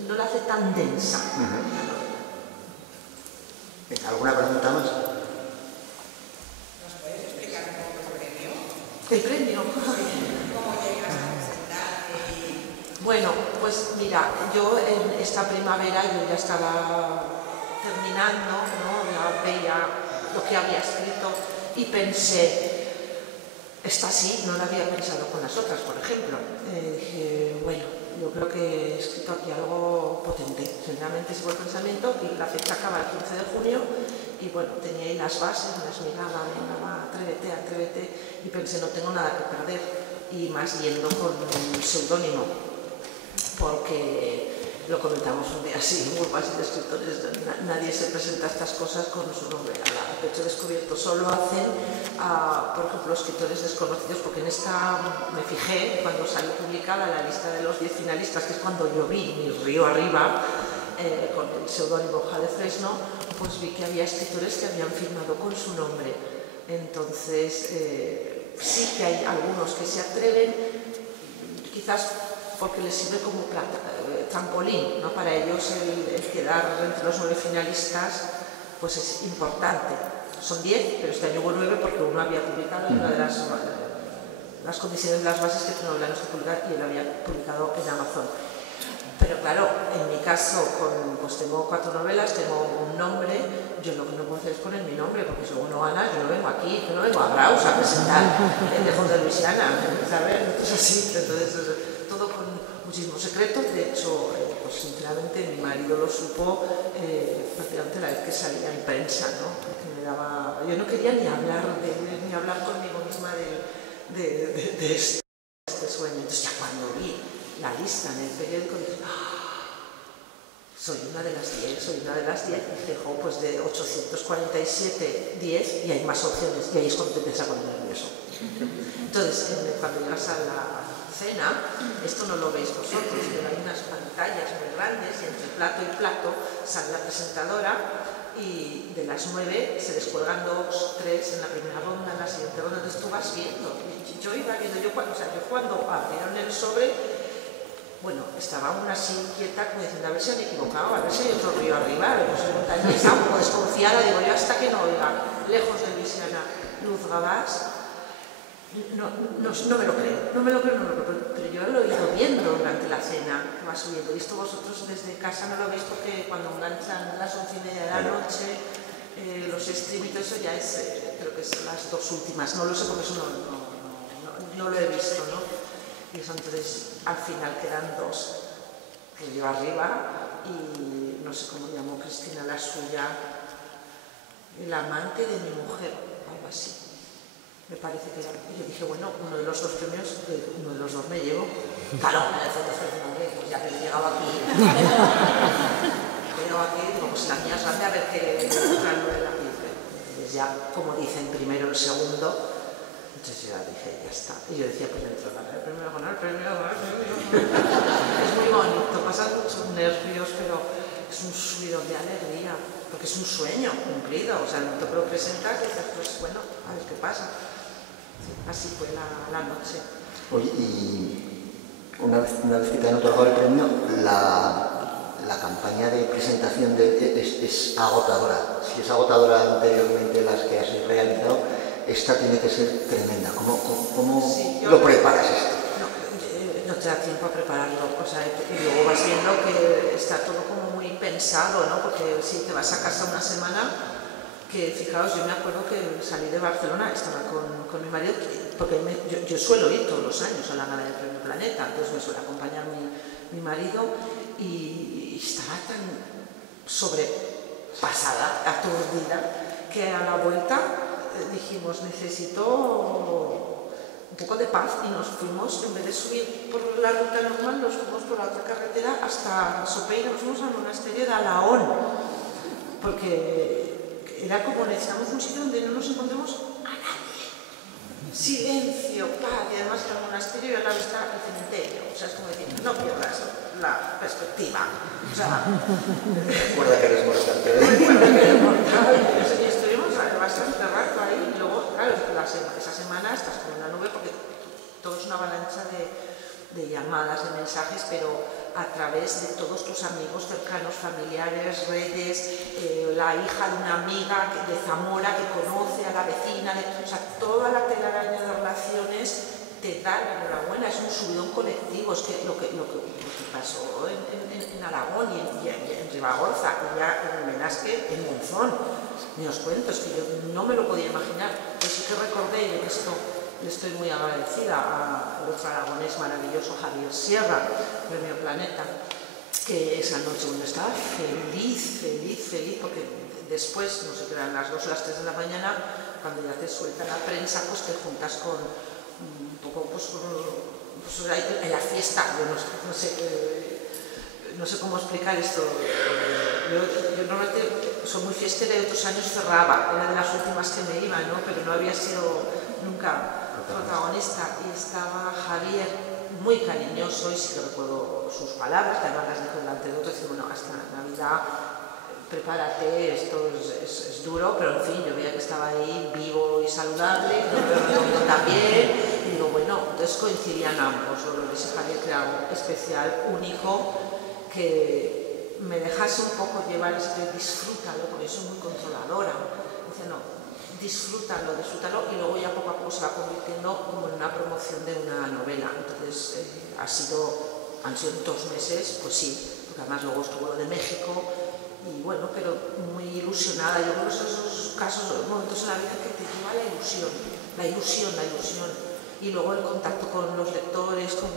no la hace tan densa. ¿Alguna pregunta más? ¿Nos puedes explicar un poco el premio? ¿El premio? ¿Cómo llegas a presentar? Bueno, pues mira, yo en esta primavera yo ya estaba terminando, ¿no? Ya veía lo que había escrito y pensé, esta sí, no la había pensado con las otras, por ejemplo. Dije, bueno, yo creo que he escrito aquí algo potente. Sinceramente sigo el pensamiento y la fecha acaba el 15 de junio y bueno, tenía ahí las bases, las miraba, venga, va, atrévete, y pensé, no tengo nada que perder, y más yendo con un seudónimo, porque lo comentamos un día así, en grupos de escritores, nadie se presenta estas cosas con su nombre a pecho descubierto, solo hacen, por ejemplo, escritores desconocidos, porque en esta me fijé, cuando salió publicada la lista de los 10 finalistas, que es cuando yo vi mi río arriba, con el seudónimo Jade Fresno, pues vi que había escritores que habían firmado con su nombre. Entonces, sí que hay algunos que se atreven, quizás porque les sirve como trampolín, ¿no? Para ellos el quedar entre los 9 finalistas pues es importante. Son 10, pero este año hubo 9 porque uno había publicado en una de las condiciones de las bases que tu novela no se publica y él había publicado en Amazon. Pero claro, en mi caso, pues tengo 4 novelas, tengo un nombre, yo lo que no puedo hacer es poner mi nombre, porque si luego no gana, yo no vengo aquí, yo no vengo a Graus a presentar el Lejos de Luisiana, ¿sabes? Entonces así, todo con muchísimo secreto. De hecho, pues sinceramente mi marido lo supo prácticamente la vez que salía en prensa, ¿no? Porque me daba... Yo no quería ni hablar conmigo misma de este sueño. Entonces ya cuando vi la lista en el periódico dije, soy una de las 10, y dejó pues de 847, 10 y hay más opciones, y ahí es cuando te empiezas a poner nervioso. Entonces, cuando llegas a la cena, esto no lo veis vosotros, pero hay unas pantallas muy grandes y entre plato y plato sale la presentadora y de las 9 se descuelgan 2, 3 en la primera ronda, en la siguiente ronda, entonces tú vas viendo. Yo iba viendo, yo cuando abrieron el sobre, bueno, estaba una así inquieta como diciendo, a ver si han equivocado, a ver si hay otro río arriba, estaba un poco desconfiada, digo yo, hasta que no oiga, lejos de Luisiana, Luz Gabás, no me lo creo, pero yo lo he ido viendo durante la cena que va subiendo. Y esto vosotros desde casa no lo veis porque cuando enganchan las 11:30 de la noche, los streams y todo eso ya es, creo que son las 2 últimas, no lo sé porque eso no lo he visto, ¿no? Y eso entonces al final quedan 2, yo arriba y no sé cómo llamó Cristina la suya, el amante de mi mujer, algo así. Me parece que era. Y yo dije, bueno, uno de los 2 premios, uno de los 2 me llevo. Claro, en el fondo estoy diciendo, hombre, pues ya que he llegado aquí. He llegado aquí, digo, pues la mía es grande, a ver qué trae de la piel. Entonces ya, como dicen, primero el segundo, entonces ya dije, ya está. Y yo decía, pues dentro, ganar el premio, ganar el premio. Es muy bonito, pasan muchos nervios, pero es un subidón de alegría, porque es un sueño cumplido. O sea, no te lo presentas y dices, pues bueno, a ver qué pasa. Así fue la noche. Oye, y una vez que te han otorgado el premio, la campaña de presentación es agotadora. Si es agotadora anteriormente las que has realizado, esta tiene que ser tremenda. ¿Cómo sí, lo preparas esto? No te da tiempo a prepararlo. O sea, y luego vas viendo que está todo como muy pensado, ¿no? Porque si te vas a casa una semana, que fijaos, yo me acuerdo que salí de Barcelona, estaba con mi marido, porque yo suelo ir todos los años a la gala del Premio Planeta, entonces me suele acompañar mi marido y estaba tan sobrepasada, aturdida, que a la vuelta dijimos, necesito un poco de paz y nos fuimos, en vez de subir por la ruta normal, nos fuimos por la otra carretera hasta Sopeira, nos fuimos al monasterio de Alahón, porque era como necesitamos un sitio donde no nos encontremos a nadie. Silencio, paz, y además está el monasterio y al lado está el cementerio. O sea, es como decir, no pierdas la perspectiva. O sea, recuerda que eres mortal. Y estuvimos bastante rato ahí y luego, claro, esa semana estás con una nube porque todo es una avalancha de llamadas, de mensajes, pero a través de todos tus amigos cercanos, familiares, redes, la hija de una amiga de Zamora que conoce a la vecina, o sea, toda la telaraña de relaciones te da la enhorabuena, es un subidón colectivo, es que lo que pasó en Aragón y en Ribagorza, y ya en Menasque, en Monzón, ni os cuento, es que yo no me lo podía imaginar. Yo sí que recordé, y esto le estoy muy agradecida al otro aragonés maravilloso Javier Sierra, Premio Planeta, que esa noche uno estaba feliz, porque después, no sé qué eran las 2 o las 3 de la mañana, cuando ya te suelta la prensa, pues te juntas con un poco, pues en la fiesta, yo no sé cómo explicar esto. Yo normalmente soy muy fiestera y otros años cerraba, era de las últimas que me iba, ¿no? Pero no había sido nunca protagonista, y estaba Javier muy cariñoso, y sí que recuerdo sus palabras, que además las dijo delante de otro, diciendo, bueno, hasta Navidad prepárate, esto es duro, pero en fin, yo veía que estaba ahí vivo y saludable, yo también, y digo, bueno, entonces coincidían ambos, lo de ese Javier que era algo especial, único, que me dejase un poco llevar, disfrútalo, porque yo soy muy controladora, dice, no, disfrútalo, y luego ya poco a poco se va convirtiendo como en una promoción de una novela. Entonces han sido 2 meses, pues sí, porque además luego estuvo lo de México y bueno, pero muy ilusionada. Yo creo que esos casos, momentos en la vida que te lleva la ilusión, y luego el contacto con los lectores, claro,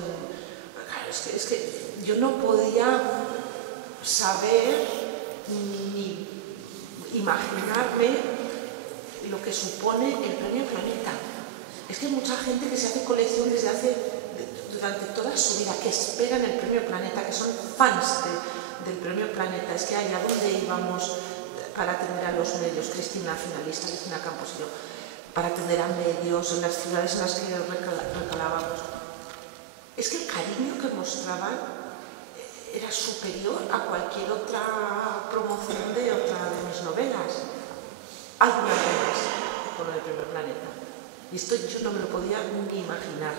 es que yo no podía saber ni imaginarme lo que supone el Premio Planeta. Es que hay mucha gente que se hace colección durante toda su vida, que esperan el Premio Planeta, que son fans del Premio Planeta. Es que allá donde íbamos para atender a los medios, Cristina finalista, Cristina Campos y yo, para atender a medios en las ciudades en las que recalábamos, es que el cariño que mostraban era superior a cualquier otra promoción de otra de mis novelas. Algunas veces con el primer planeta. Y esto yo no me lo podía ni imaginar,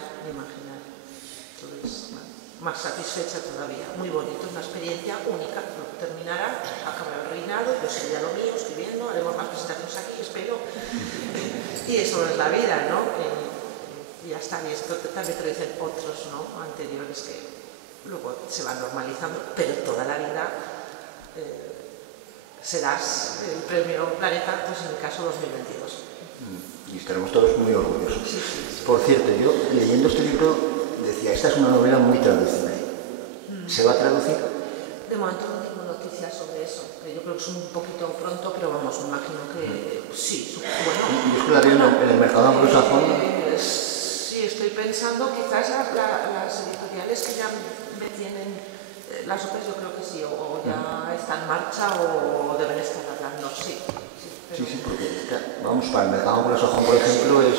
Entonces, bueno, más satisfecha todavía. Muy bonito, una experiencia única. Terminará, acabará el reinado, yo seguiré lo mío, escribiendo, haremos más presentaciones aquí, espero. Y eso es la vida, ¿no? Y ya está, y esto también te lo dicen otros, ¿no? Anteriores que luego se van normalizando, pero toda la vida serás el premio Planeta, pues en mi caso 2022. Y estaremos todos muy orgullosos. Sí, sí, sí. Por cierto, yo leyendo este libro decía, esta es una novela muy traducible. ¿Se va a traducir? De momento no tengo noticias sobre eso. Yo creo que es un poquito pronto, pero vamos, me imagino que sí. Bueno, yo es que la veo en el mercado anglosajón. Sí, estoy pensando quizás las editoriales que ya me tienen las otras, yo creo que sí, o ya está en marcha o deben estar hablando, sí. Sí, sí, porque vamos, para el mercado anglosajón, por ejemplo, es...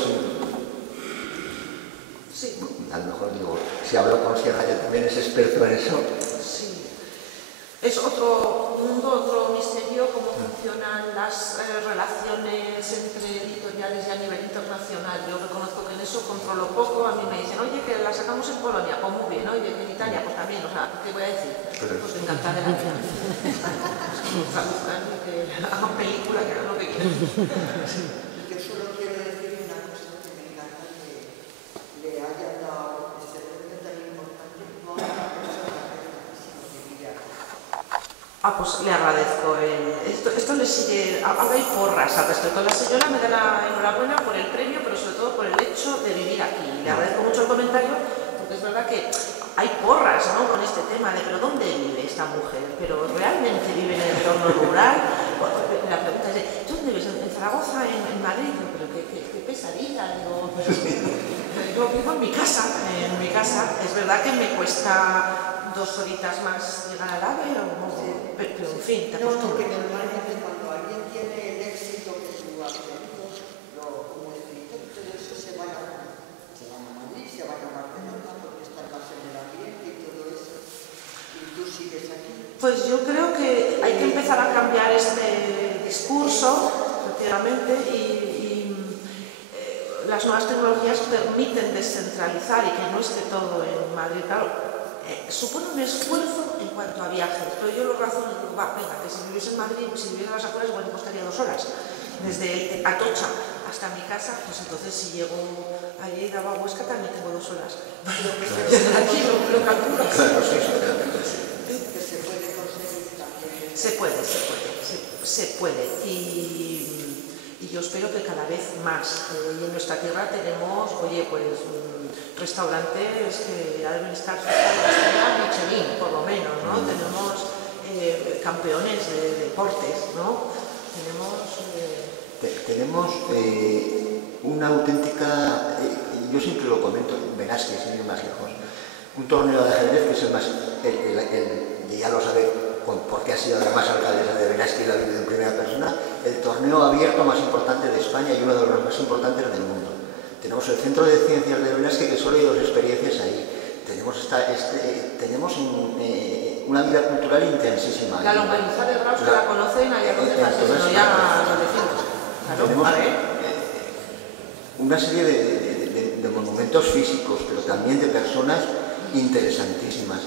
Sí. A lo mejor digo, si hablo con Oscar Haya también es experto en eso. Sí. Es otro mundo, otro misterio, cómo funcionan las relaciones entre editoriales y a nivel internacional. Yo reconozco que en eso controlo poco. A mí me dicen, oye, que la sacamos en Polonia, pues muy bien, oye, que en Italia, pues también, o sea, ¿qué voy a decir? Pues encantada de la vida. Que hagan película, que hagan lo que quieran. Yo solo quiero decir una cosa que me encanta, que le hayan dado este premio tan importante a una persona que vivía. Pues le agradezco. Esto le sigue. Ahora hay porras al respecto. La señora me da la enhorabuena por el premio, pero sobre todo por el hecho de vivir aquí. Le agradezco mucho el comentario, porque es verdad que hay porras, ¿no?, con este tema de, pero ¿dónde vive esta mujer? ¿Pero realmente vive en el entorno rural? La pregunta es, ¿dónde vives? ¿En Zaragoza? ¿En Madrid? Pero qué pesadilla. Digo, yo vivo en mi casa. En mi casa. Es verdad que me cuesta 2 horitas más llegar al AVE, pero en fin, te acostumbras. No, porque normalmente cuando alguien tiene el éxito que tú has tenido, como escritor, todo eso se van a Madrid, se van a Barcelona, porque están más en el ambiente y todo eso, y tú sigues aquí. Pues yo creo que hay que empezar a cambiar este discurso, efectivamente, y las nuevas tecnologías permiten descentralizar y que no esté todo en Madrid. Claro, supone un esfuerzo en cuanto a viajes, pero yo lo razono y digo, venga, que si vives en Madrid, si vives en las afueras, igual te costaría 2 horas. Desde Atocha hasta mi casa, pues entonces si llego allí daba Huesca también tengo 2 horas. Aquí lo calculo. Claro, sí, sí. Que se puede conseguir también. Se puede. Y yo espero que cada vez más. Y en nuestra tierra tenemos, oye, pues restaurantes que ya deben estar cerca Michelin, por lo menos, ¿no? Tenemos campeones de deportes, ¿no? Tenemos una auténtica, yo siempre lo comento, Benasque, sin ir más lejos, un torneo de ajedrez que es el más, y ya lo sabe porque ha sido además alcaldesa de Benasque y lo ha vivido en primera persona, el torneo abierto más importante de España y uno de los más importantes del mundo. Tenemos el Centro de Ciencias de Benasque, que solo hay 2 experiencias ahí. Tenemos una vida cultural intensísima. La longaniza de Graus, que la conocen, allá donde no ya lo decimos. Tenemos una serie de monumentos físicos, pero también de personas interesantísimas.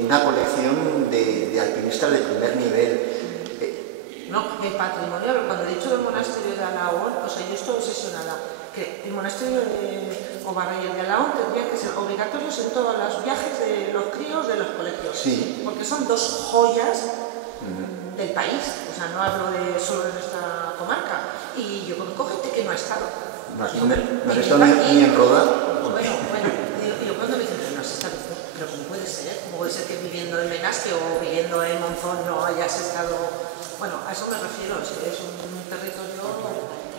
Una colección de alpinistas de primer nivel. No, el patrimonio, cuando he dicho del monasterio de Alahón, o sea, yo estoy obsesionada, que el monasterio de Obarra y el de Alahón tendrían que ser obligatorios en todos los viajes de los críos de los colegios. Sí. Porque son 2 joyas del país, o sea, no hablo solo de nuestra comarca. Y yo conozco gente que no ha estado. No has estado ni en Roda. Bueno, y yo cuando me dicen, pero no has estado, pero ¿cómo puede ser? ¿Cómo puede ser que viviendo en Benasque o viviendo en Monzón no hayas estado? Bueno, a eso me refiero, es un territorio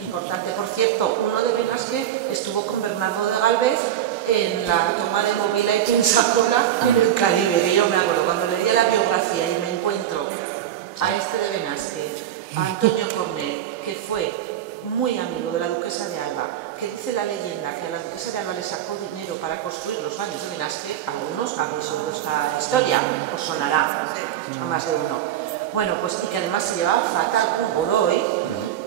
importante. Por cierto, uno de Benasque estuvo con Bernardo de Galvez en la toma de Movila y Pensacola en el Caribe, que yo me acuerdo, cuando leía la biografía y me encuentro a este de Benasque, a Antonio Cornet, que fue muy amigo de la duquesa de Alba, que dice la leyenda que a la duquesa de Alba le sacó dinero para construir los baños de Benasque. Algunos habéis oído esta historia, os sonará a más de uno. Bueno, pues y que además se llevaba fatal con Godoy.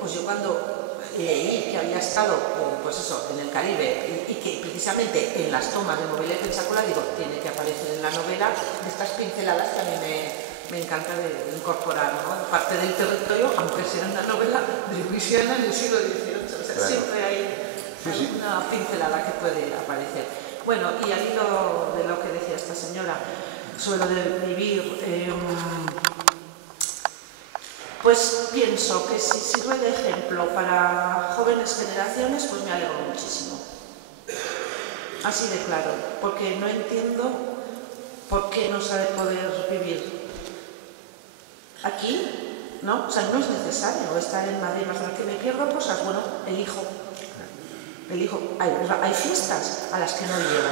Pues yo cuando leí que había estado, pues eso, en el Caribe y que precisamente en las tomas de Movilla y Pensacola, digo, tiene que aparecer en la novela de estas pinceladas que a mí me encanta de incorporar, ¿no? Parte del territorio, aunque sea una novela de Luisiana en el siglo XVIII, o sea, claro, siempre hay una pincelada que puede aparecer. Bueno, y al hilo de lo que decía esta señora sobre lo de vivir, pues pienso que si sirve de ejemplo para jóvenes generaciones, pues me alegro muchísimo. Así de claro, porque no entiendo por qué no se ha de poder vivir aquí, ¿no? O sea, no es necesario estar en Madrid, más que me pierdo cosas, bueno, elijo. Hay fiestas a las que no llego.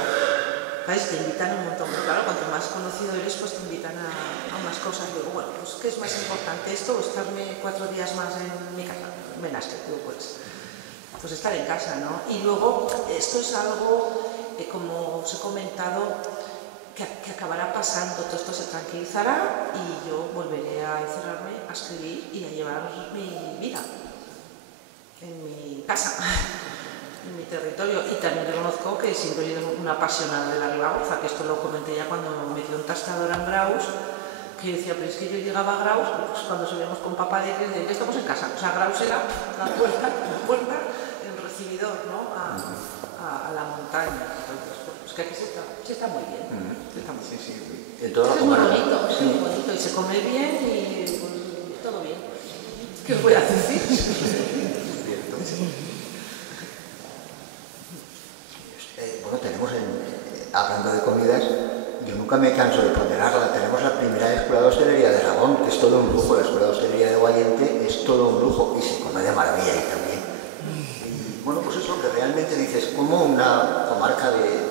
¿Sabes? Te invitan un montón, pero claro, cuanto más conocido eres, pues te invitan a unas cosas. Digo, bueno, pues ¿qué es más importante esto o estarme 4 días más en mi casa? Benasque, digo, pues estar en casa, ¿no? Y luego, esto es algo, como os he comentado, que acabará pasando, todo esto se tranquilizará y yo volveré a encerrarme, a escribir y a llevar mi vida en mi casa. En mi territorio, y también reconozco que siempre he sido una apasionada de la Ribagorza, que esto lo comenté ya cuando me dio un tastador en Graus, que yo decía, pero es que yo llegaba a Graus, pues cuando subíamos con papá de que estamos en casa, o sea, Graus era la puerta, el recibidor, ¿no? a la montaña. Entonces, pues que aquí se está muy bien. Está muy bien. Sí. Es muy bonito, es muy bonito, y se come bien y pues, todo bien. ¿Qué os voy a decir? Bueno, tenemos, hablando de comidas, yo nunca me canso de ponderarla. Tenemos la primera escuela de hostelería de Aragón, que es todo un lujo. La escuela de hostelería de Guayente es todo un lujo y se come de maravilla ahí también. Y bueno, pues es lo que realmente dices, como una comarca de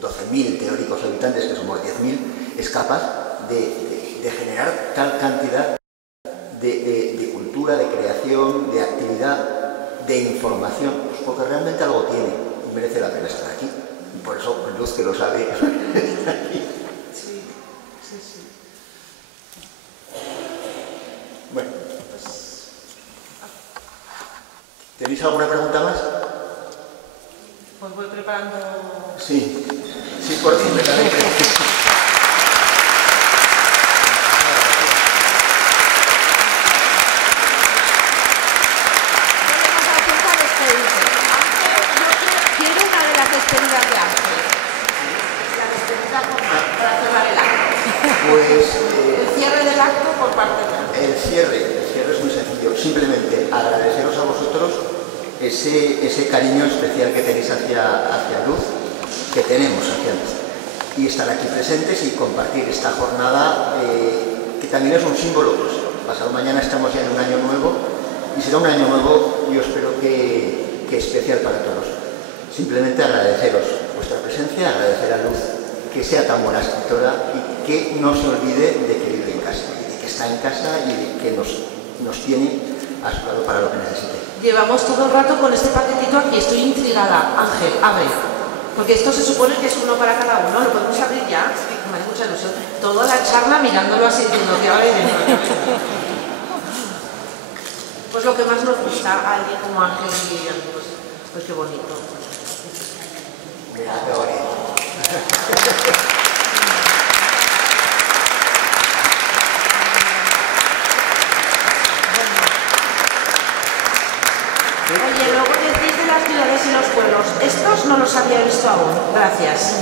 12.000 teóricos habitantes, que somos 10.000, es capaz de generar tal cantidad de cultura, de creación, de actividad, de información, pues porque realmente algo tiene. Merece la pena estar aquí. Y por eso Luz, que lo sabe, está aquí. Sí. Bueno, ¿tenéis alguna pregunta más? Pues voy preparando... Sí, por fin, ¿verdad? Simplemente agradeceros a vosotros ese cariño especial que tenéis hacia Luz, que tenemos hacia Luz, y estar aquí presentes y compartir esta jornada que también es un símbolo. Pues pasado mañana estamos ya en un año nuevo y será un año nuevo, yo espero que especial para todos. Simplemente agradeceros vuestra presencia, agradecer a Luz que sea tan buena escritora y que no se olvide de que vive en casa, y de que está en casa y de que nos tiene a su lado para lo que necesite. Llevamos todo el rato con este paquetito aquí, estoy intrigada. Ángel, abre, porque esto se supone que es uno para cada uno, ¿lo podemos abrir ya? Me hace mucha ilusión. Toda la charla mirándolo así, diciendo que ahora hay dentro. Pues lo que más nos gusta a alguien como Ángel y pues qué bonito. Mira, qué bonito. Oye, luego decís de las ciudades y los pueblos. Estos no los había visto aún. Gracias.